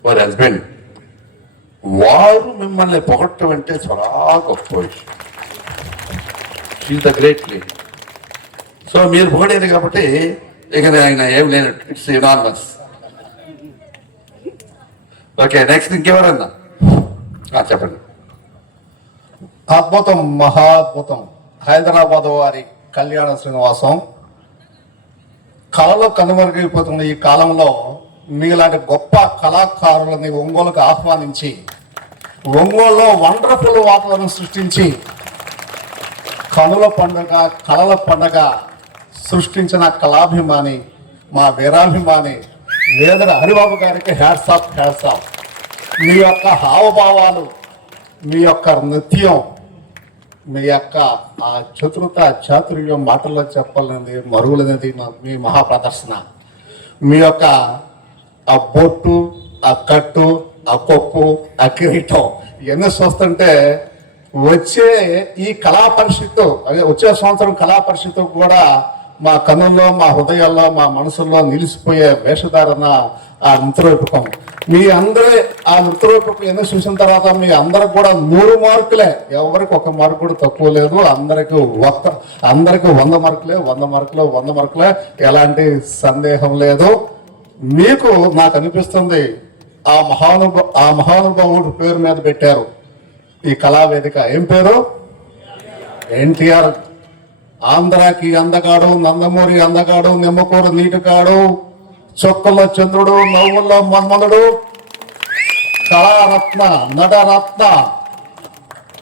వారి హస్బెండ్. వారు మిమ్మల్ని పొగట్టం అంటే చాలా గొప్ప విషయం. She the great lady. So మీరు పొగడేది కాబట్టి ఇక ఆయన ఏం లేనట్టు, ఇట్స్ ఎనార్మస్. ఓకే, నెక్స్ట్ ఇంకెవరన్నా చెప్పండి. అద్భుతం, మహాద్భుతం. హైదరాబాద్ వారి కళ్యాణ శ్రీనివాసం కళలో కనుమరుగైపోతున్న ఈ కాలంలో మీలాంటి గొప్ప కళాకారులని ఒంగోలుకు ఆహ్వానించి ఒంగోలులో వండర్ఫుల్ వాతావరణం సృష్టించి కనుల పండుగ, కళల పండుగ సృష్టించిన కళాభిమాని, మా వీరాభిమాని వేదన హరిబాబు గారికి హ్యాట్స్ ఆఫ్, హ్యాట్స్ ఆఫ్. మీ యొక్క హావభావాలు, మీ యొక్క నృత్యం, మీ యొక్క ఆ చతురత చాతుర్యం మాటల్లో చెప్పాలనేది మరుగులనేది మీ మహాప్రదర్శన. మీ యొక్క ఆ బొట్టు, ఆ కట్టు, ఆ కొప్పు, ఆ కిరీటం ఇవన్నీ చూస్తుంటే వచ్చే ఈ కళా పరిషత్తు, అదే వచ్చే సంవత్సరం కళా పరిషత్తు కూడా మా కన్నుల్లో, మా హృదయాల్లో, మా మనసుల్లో నిలిచిపోయే వేషధారణ ఆ నృత్యరూపకం. మీ అందరి ఆ నృత్యరూపకం ఎన్నో చూసిన తర్వాత మీ అందరికి కూడా 100 మార్కులే, ఎవరికి 1 మార్కు కూడా తక్కువ లేదు. అందరికి 100 మార్కులే, 100 మార్కులు, 100 మార్కులే, ఎలాంటి సందేహం లేదు. మీకు నాకు అనిపిస్తుంది ఆ మహానుభావుడు పేరు మీద పెట్టారు ఈ కళావేదిక. ఏం పేరు? ఎన్టీఆర్. ఆంధ్రాకి అందగాడు, నందమూరి అందగాడు, నిమ్మకూరు నీటికాడు, చొక్కల్లో చంద్రుడు, నవ్వుల్లో మన్మధుడు, కళారత్న, నటరత్న,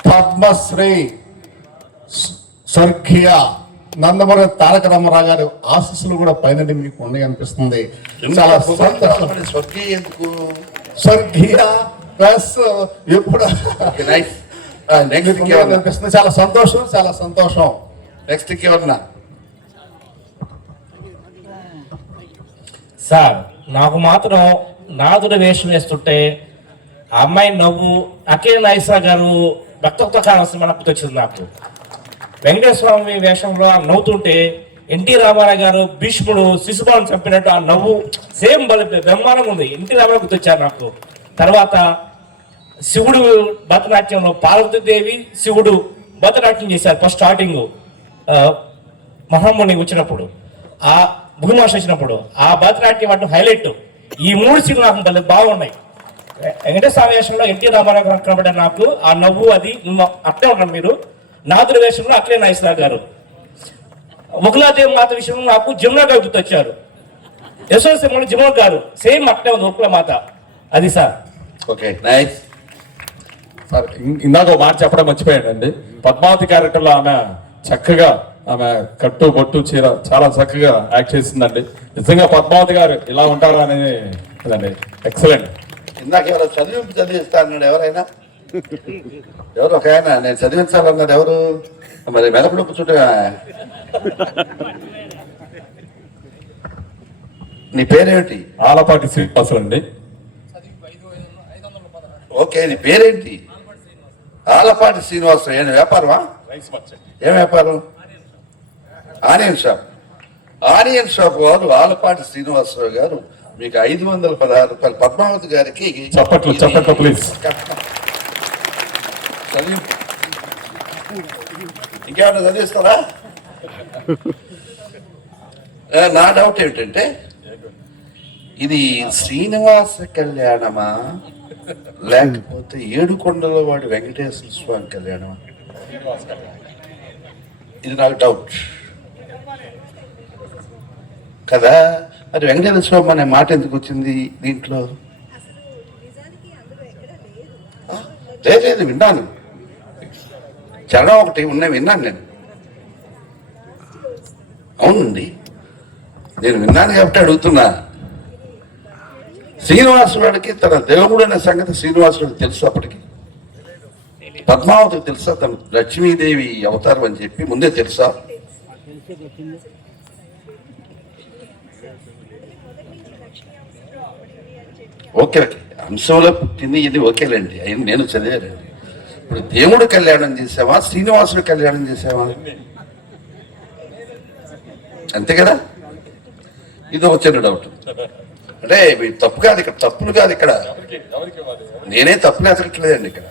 పద్మశ్రీ స్వర్గీయ నందమూరి తారక రామారావు గారు ఆశీస్సులు కూడా పైన మీకు ఉన్నాయి అనిపిస్తుంది. చాలా సంతోషం. స్వర్గీయ ప్లస్ ఎప్పుడు అనిపిస్తుంది. చాలా సంతోషం, చాలా సంతోషం. నెక్స్ట్ ఎవరన్నా? సార్, నాకు మాత్రం నాదుడు వేషం వేస్తుంటే ఆ అమ్మాయి నవ్వు, అఖిల నాయసా గారు భక్తొక్త కావాల్సిన మనకు వచ్చింది. నాకు వెంకటేశ్వర స్వామి వేషంలో నవ్వుతుంటే ఎన్టీ రామారావు గారు భీష్ముడు శిశుపాలను చంపినట్టు ఆ నవ్వు సేమ్ బ్రహ్మాండంగా ఉంది. ఎన్టీ రామారావు గుర్తొచ్చారు నాకు. తర్వాత శివుడు భరతనాట్యంలో పార్వతీదేవి శివుడు భరతనాట్యం చేశారు ఫస్ట్ స్టార్టింగ్ మహాముని వచ్చినప్పుడు, ఆ భూమాష వచ్చినప్పుడు ఆ భరతనాట్యం అటు హైలైట్. ఈ 3 సీన్లు నాకు బాగున్నాయి. వెంకటేశ్వర వేషంలో ఎన్టీ రామారావు కనబడ్డ నాకు ఆ నవ్వు, అది అట్లే ఉన్నాను. మీరు నాదుడు వేషంలో అఖిల నాయసరావు గారు, ఒకలాదేవి మాత విషయంలో నాకు జమునా గారు గుర్తొచ్చారు. యశోసింహ జమున గారు సేమ్ అట్లే ఉంది ఒకలా మాత. అది సార్. Okay, nice. సార్, ఇందాక మాట చెప్పడం మర్చిపోయానండి. పద్మావతి క్యారెక్టర్లో ఆమె చక్కగా, ఆమె కట్టు బొట్టు చీర చాలా చక్కగా యాక్ట్ చేసిందండి. నిజంగా పద్మావతి గారు ఇలా ఉంటారా అనేది ఎక్సలెంట్. ఇందాక ఎవరో చదివిస్తా అన్నాడు ఎవరైనా? ఎవరు ఒక ఆయన నేను చదివించాలన్నాడు. ఎవరు మరి? వెనకడు కూర్చుంటే నీ పేరేంటి? ఆలపాటి శ్రీనివాసులు అండి. ఓకే, నీ పేరేంటి? ఆలపాటి శ్రీనివాసరావు. ఏం వ్యాపారమా? ఏం వ్యాపారం? Onion shop. ఆనియన్ షాప్ వారు ఆలపాటి శ్రీనివాసరావు గారు మీకు 516 రూపాయలు పద్మావతి గారికి చప్పట్లు ప్లీజ్. ఇంకేమన్నా చదివిస్తారా? నా డౌట్ ఏమిటంటే ఇది శ్రీనివాస కళ్యాణమా లేకపోతే ఏడుకొండల వాడి వెంకటేశ్వర స్వామి కళ్యాణమా? ఇది నాకు డౌట్ కదా. అది వెంకటేశ్వర స్వామి అనే మాట ఎందుకు వచ్చింది దీంట్లో? లేదు, విన్నాను. చరణం ఒకటి ఉన్నాయి, విన్నాను నేను. అవునండి, నేను విన్నాను కాబట్టి అడుగుతున్నా. శ్రీనివాసుడికి తన దేవుడు అనే సంగతి శ్రీనివాసుడికి తెలుసు. అప్పటికి పద్మావతికి తెలుసా తను లక్ష్మీదేవి అవతారం అని చెప్పి ముందే తెలుసా? ఓకే, అంశంలో పుట్టింది ఇది ఓకేలేండి, అయిన నేను చదివానండి. ఇప్పుడు దేవుడు కళ్యాణం చేసావా, శ్రీనివాసుడు కళ్యాణం చేసావా? అంతే కదా. ఇది ఒక చిన్న డౌట్. అంటే తప్పు కాదు ఇక్కడ, తప్పులు కాదు ఇక్కడ, నేనే తప్పులు ఎతకట్లేదండి ఇక్కడ.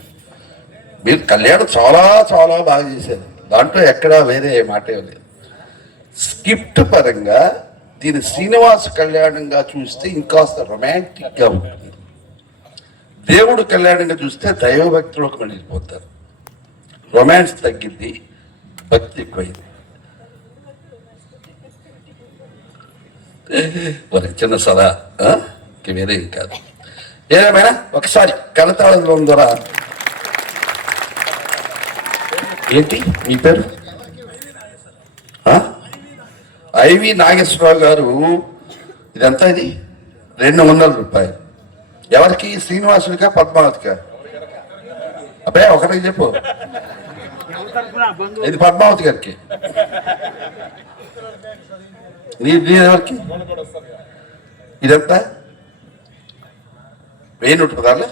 మీరు కళ్యాణం చాలా చాలా బాగా చేశారు, దాంట్లో ఎక్కడా వేరే మాటే లేదు. స్క్రిప్ట్ పరంగా దీని శ్రీనివాస కళ్యాణంగా చూస్తే ఇంకాస్త రొమాంటిక్ గా ఉంటుంది, దేవుడు కళ్యాణంగా చూస్తే దైవభక్తిలోకి వెళ్ళిపోతారు, రొమాన్స్ తగ్గింది, భక్తి ఎక్కువైంది. ఒక చిన్న సలహా, వేరే ఏం కాదు. ఏదేమైనా ఒకసారి కరతాళం ద్వారా. ఏంటి మీ పేరు? ఐవి నాగేశ్వరరావు గారు. ఇదంతా ఇది 200 రూపాయలు. ఎవరికి? శ్రీనివాసుడికా పద్మావతికా? అబ్బాయి ఒకటికి చెప్పు. ఇది పద్మావతి గారికి. నీ ఎవరికి? ఇదంతా 1110.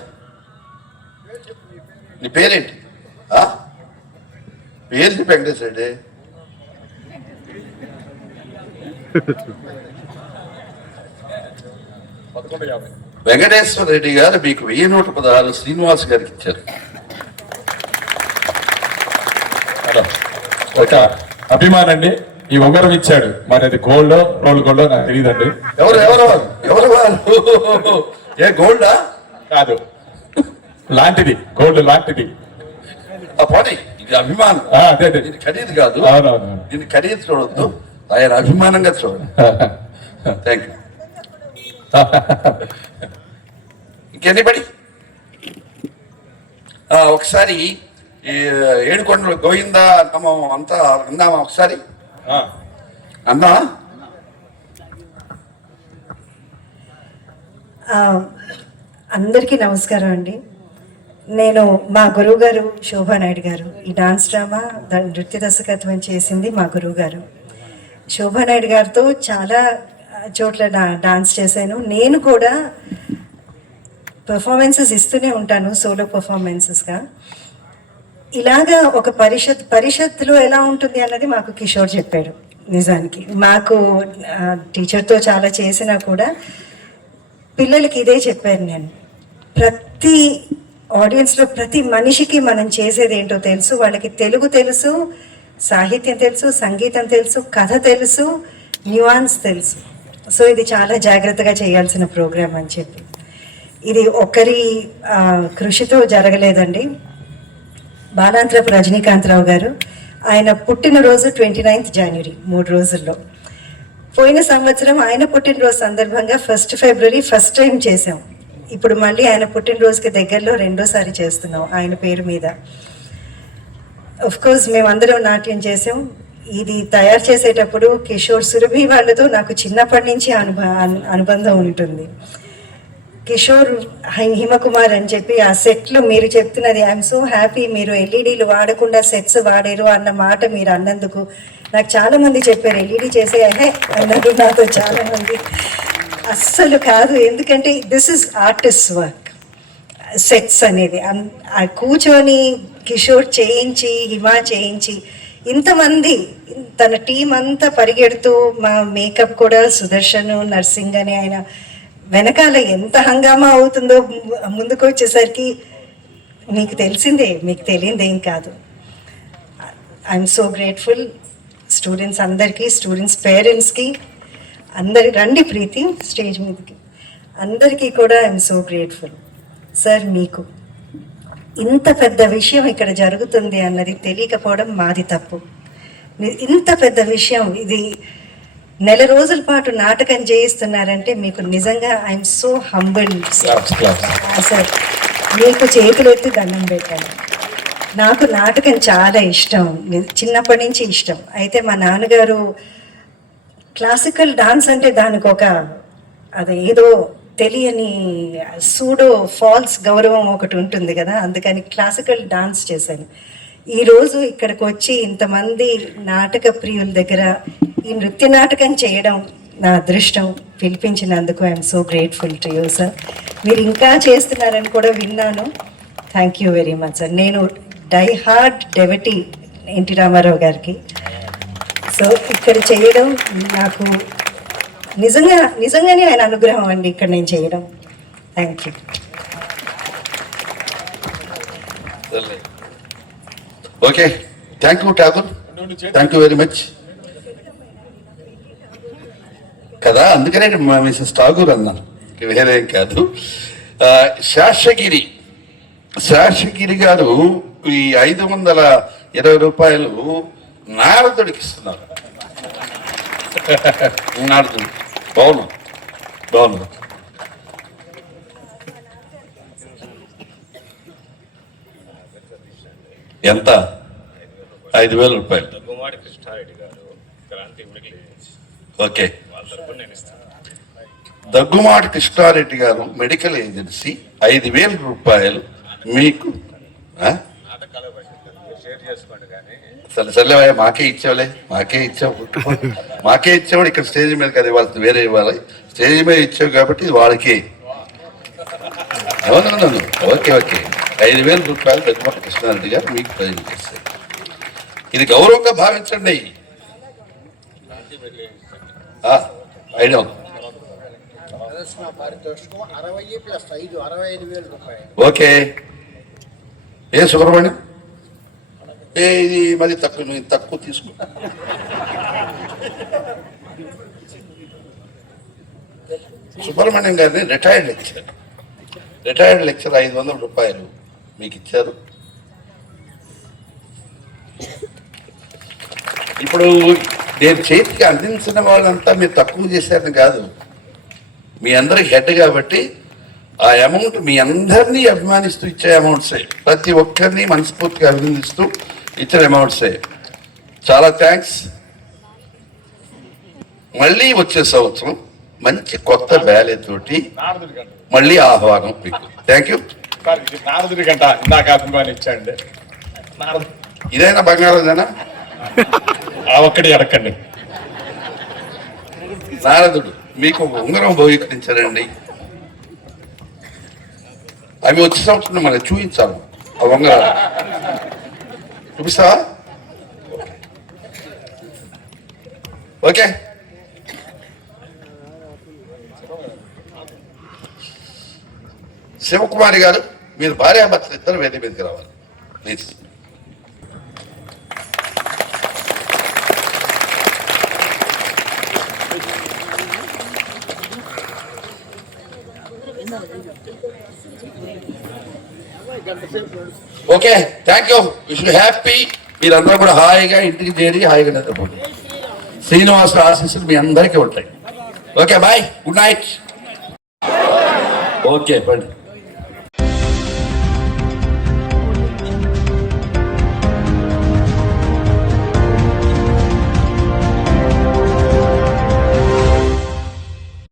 నీ పేరేంటి? పేరు వెంకటేశ్వర రెడ్డి. వెంకటేశ్వర రెడ్డి గారు మీకు 1110 శ్రీనివాస్ గారికి ఇచ్చారు. ఒక అభిమానండి, ఈ ఉంగరం ఇచ్చాడు. మరి అది గోల్డ్ రోల్ గోల్డ్ నాకు తెలియదండి. ఎవరు ఎవరు ఎవరు వాళ్ళు? ఏ గోల్డా? కాదు, లాంటిది, గోల్డ్ లాంటిది. పోనీ, ఇది అభిమానం. అదే అదే, ఇది ఖరీదు కాదు. అవునవును, దీన్ని ఖరీదు చూడొద్దు, ఆయన అభిమానంగా చూడండి. Thank you. ఇంకెన్నిబడి ఒకసారి ఏడుకొండలు గోవిందా అన్నమో అంతా అందామా? ఒకసారి అందామా? అందరికీ నమస్కారం అండి. నేను మా గురువు గారు శోభానాయుడు గారు. ఈ డాన్స్ డ్రామా నృత్య దర్శకత్వం చేసింది మా గురువు గారు. శోభానాయుడు గారితో చాలా చోట్ల డాన్స్ చేశాను. నేను కూడా పర్ఫార్మెన్సెస్ ఇస్తూనే ఉంటాను, సోలో పర్ఫార్మెన్సెస్గా. ఇలాగా ఒక పరిషత్తులో ఎలా ఉంటుంది అన్నది మాకు కిషోర్ చెప్పాడు. నిజానికి మాకు టీచర్తో చాలా చేసినా కూడా పిల్లలకి ఇదే చెప్పాను నేను. ప్రతి ఆడియన్స్లో ప్రతి మనిషికి మనం చేసేది ఏంటో తెలుసు. వాళ్ళకి తెలుగు తెలుసు, సాహిత్యం తెలుసు, సంగీతం తెలుసు, కథ తెలుసు, న్యూయాన్స్ తెలుసు. సో ఇది చాలా జాగ్రత్తగా చేయాల్సిన ప్రోగ్రామ్ అని చెప్పి. ఇది ఒకరి కృషితో జరగలేదండి. బాలాంత్రపు రజనీకాంతరావు గారు, ఆయన పుట్టినరోజు 29th January, 3 రోజుల్లో. పోయిన సంవత్సరం ఆయన పుట్టినరోజు సందర్భంగా 1st February ఫస్ట్ టైం చేసాం. ఇప్పుడు మళ్ళీ ఆయన పుట్టినరోజుకి దగ్గరలో రెండోసారి చేస్తున్నాం ఆయన పేరు మీద. ఆఫ్ కోర్స్ మేమందరం నాట్యం చేసాం. ఇది తయారు చేసేటప్పుడు కిషోర్, సురభి వాళ్ళతో నాకు చిన్నప్పటి నుంచి అనుబంధం ఉంటుంది. కిషోర్, హిమకుమార్ అని చెప్పి ఆ సెట్లు మీరు చెప్తున్నది, ఐఎమ్ సో హ్యాపీ మీరు ఎల్ఈడీలు వాడకుండా సెట్స్ వాడారు అన్న మాట మీరు అన్నందుకు. నాకు చాలా మంది చెప్పారు ఎల్ఈడీ చేసే అన్నారు నాతో చాలా మంది. అస్సలు కాదు, ఎందుకంటే this is artist work. Sets అనేది కూర్చొని కిషోర్ చేయించి, హిమా చేయించి, ఇంతమంది తన టీం అంతా పరిగెడుతూ, మా మేకప్ కూడా సుదర్శన్, నర్సింగ్ అని ఆయన వెనకాల ఎంత హంగామా అవుతుందో ముందుకు వచ్చేసరికి మీకు తెలిసిందే, మీకు తెలియదేం కాదు. ఐఎమ్ సో గ్రేట్ఫుల్ స్టూడెంట్స్ అందరికీ, స్టూడెంట్స్ పేరెంట్స్కి, అందరి రండి ప్రీతి స్టేజ్ మీదకి, అందరికీ కూడా ఐఎమ్ సో గ్రేట్ఫుల్. సార్, మీకు ఇంత పెద్ద విషయం ఇక్కడ జరుగుతుంది అన్నది తెలియకపోవడం మాది తప్పు. ఇంత పెద్ద విషయం, ఇది 9 రోజుల పాటు నాటకం చేయిస్తున్నారంటే మీకు నిజంగా ఐఎమ్ సో హంబుల్ సార్. మీకు చేతులు ఎత్తి దండం పెట్టాను. నాకు నాటకం చాలా ఇష్టం, చిన్నప్పటి నుంచి ఇష్టం. అయితే మా నాన్నగారు క్లాసికల్ డాన్స్ అంటే దానికి ఒక అదేదో తెలియని సూడో ఫాల్స్ గౌరవం ఒకటి ఉంటుంది కదా, అందుకని క్లాసికల్ డాన్స్ చేశాను. ఈరోజు ఇక్కడికి వచ్చి ఇంతమంది నాటక ప్రియుల దగ్గర ఈ నృత్య నాటకం చేయడం నా అదృష్టం. పిలిపించినందుకు I'm so grateful to you sir. మీరు ఇంకా చేస్తున్నారని కూడా విన్నాను. Thank you very much sir. నేను die hard devotee NT Ramarao గారికి. సో ఇక్కడ చేయడం నాకు నిజంగానే ఆయన అనుగ్రహం అండి ఇక్కడ నేను చేయడం. Thank you. Okay, thank you Thakur, thank you very much కదా. అందుకనే మిసెస్ ఠాకూర్ అన్నాను, వేరేం కాదు. శేషగిరి గారు ఈ 520 రూపాయలు నారదుడికి ఇస్తున్నారు. నారదుడు బాగున్నాడు. ఎంత? 5,000 రూపాయలు. ఓకే, దగ్గుమాటి కృష్ణారెడ్డి గారు మెడికల్ ఏజెన్సీ 5,000 రూపాయలు మీకు. సర్లే మాకే ఇచ్చావులే, మాకే ఇచ్చావు. ఇక్కడ స్టేజ్ మీద కదా ఇవ్వాలి, వేరే ఇవ్వాలి. స్టేజ్ మీద ఇచ్చావు కాబట్టి వాళ్ళకి. అవును, ఓకే. 5,000 రూపాయలు దగ్గుమాటి కృష్ణారెడ్డి గారు మీకు ప్రజెంట్ చేస్తారు. ఇది గౌరవంగా భావించండి. Idea okay. ఏ సుబ్రహ్మణ్యం, ఇది మరి తక్కువ తీసుకో. సుబ్రహ్మణ్యం గారిని రిటైర్డ్ లెక్చరర్ 500 రూపాయలు మీకు ఇచ్చారు. ఇప్పుడు నేను చేతికి అందించిన వాళ్ళంతా మీరు తక్కువ చేశారని కాదు, మీ అందరికి హెడ్ కాబట్టి ఆ అమౌంట్ మీ అందరినీ అభిమానిస్తూ ఇచ్చే అమౌంట్సే, ప్రతి ఒక్కరిని మనస్ఫూర్తిగా అభినందిస్తూ ఇచ్చిన అమౌంట్సే. చాలా థ్యాంక్స్. మళ్ళీ వచ్చే సంవత్సరం మంచి కొత్త బ్యాలెట్ తోటి మళ్ళీ ఆహ్వానం మీకు. Thank you. ఇదైనా బంగారం ఒక్కటి అడగండి. నారదుడు మీకు ఉంగరం బహుకరించారండి. అవి వచ్చే సంవత్సరం మనకి చూపించాలి. ఆ ఉంగరం చూపిస్తావా? ఓకే. శివకుమారి గారు, మీరు భార్యాభర్తలు ఇద్దరు వేదిక మీదకి రావాలి please. Okay, thank you. Wish you happy. మీరందరూ కూడా హాయిగా ఇంటికి చేరి హాయిగా నిద్రపోండి. శ్రీనివాస ఆశీస్సులు మీ అందరికీ ఉంటాయి. Okay, bye, good night. Okay, పండి.